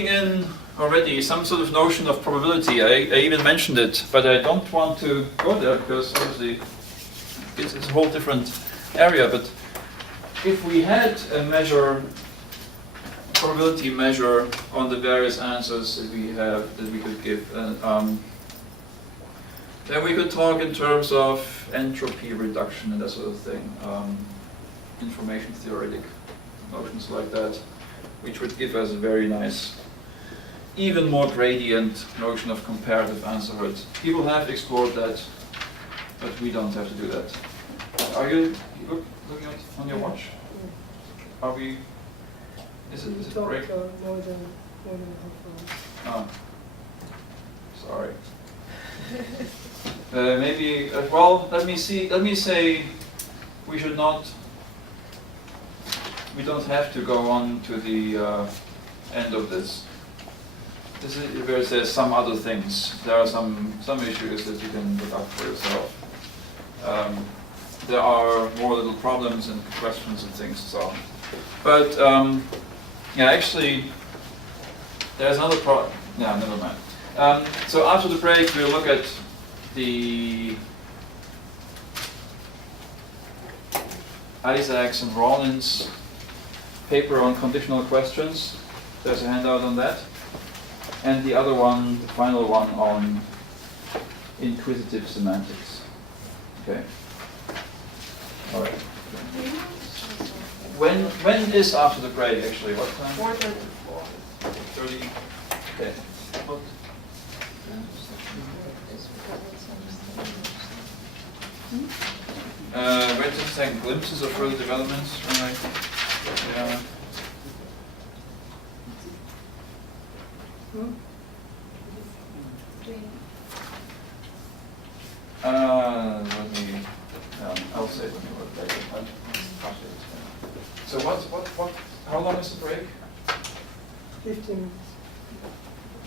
in already some sort of notion of probability. I even mentioned it, but I don't want to go there because obviously it's a whole different area. But if we had a probability measure on the various answers that we could give, then we could talk in terms of entropy reduction and that sort of thing, information theoretic notions like that, which would give us a very nice, even more gradient notion of comparative answer rates. People have explored that, but we don't have to do that. Are you looking at on your watch? Are we? Is it break? More than a half hour. Oh, sorry. Maybe. Well, let me see. Let me say, we should not. We don't have to go on to the end of this. This is where there's some other things. There are some issues that you can look up for yourself. There are more little problems and questions and things and so on. But yeah, actually, there's another problem. Yeah, never mind. So after the break, we'll look at the Isaacs and Rollins paper on conditional questions. There's a handout on that. And the other one, the final one, on Inquisitive Semantics. Okay. All right. When is after the break actually? What time? 4:34. 30. Okay. What? Wait just a second. Glimpses of further developments. Right. Yeah. Let me. I'll say it when you work later. So what? How long is the break? 15 minutes.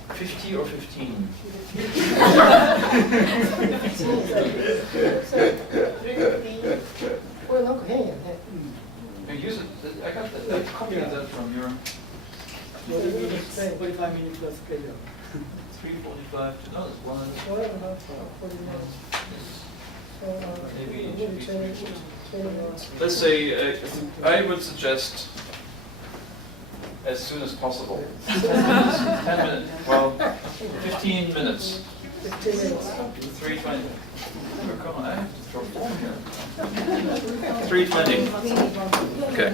50 or 15? You use it. I got that copy of that from your 45 minutes plus schedule. 3:45 to no, it's 1 hour. 40 minutes. So, Maybe it maybe should be 20 minutes. Let's say I would suggest as soon as possible. 10 minutes. 10 minutes. Well, 15 minutes. 15 minutes. 3:20. Oh, come on, I have to throw form here. 3:20. Okay.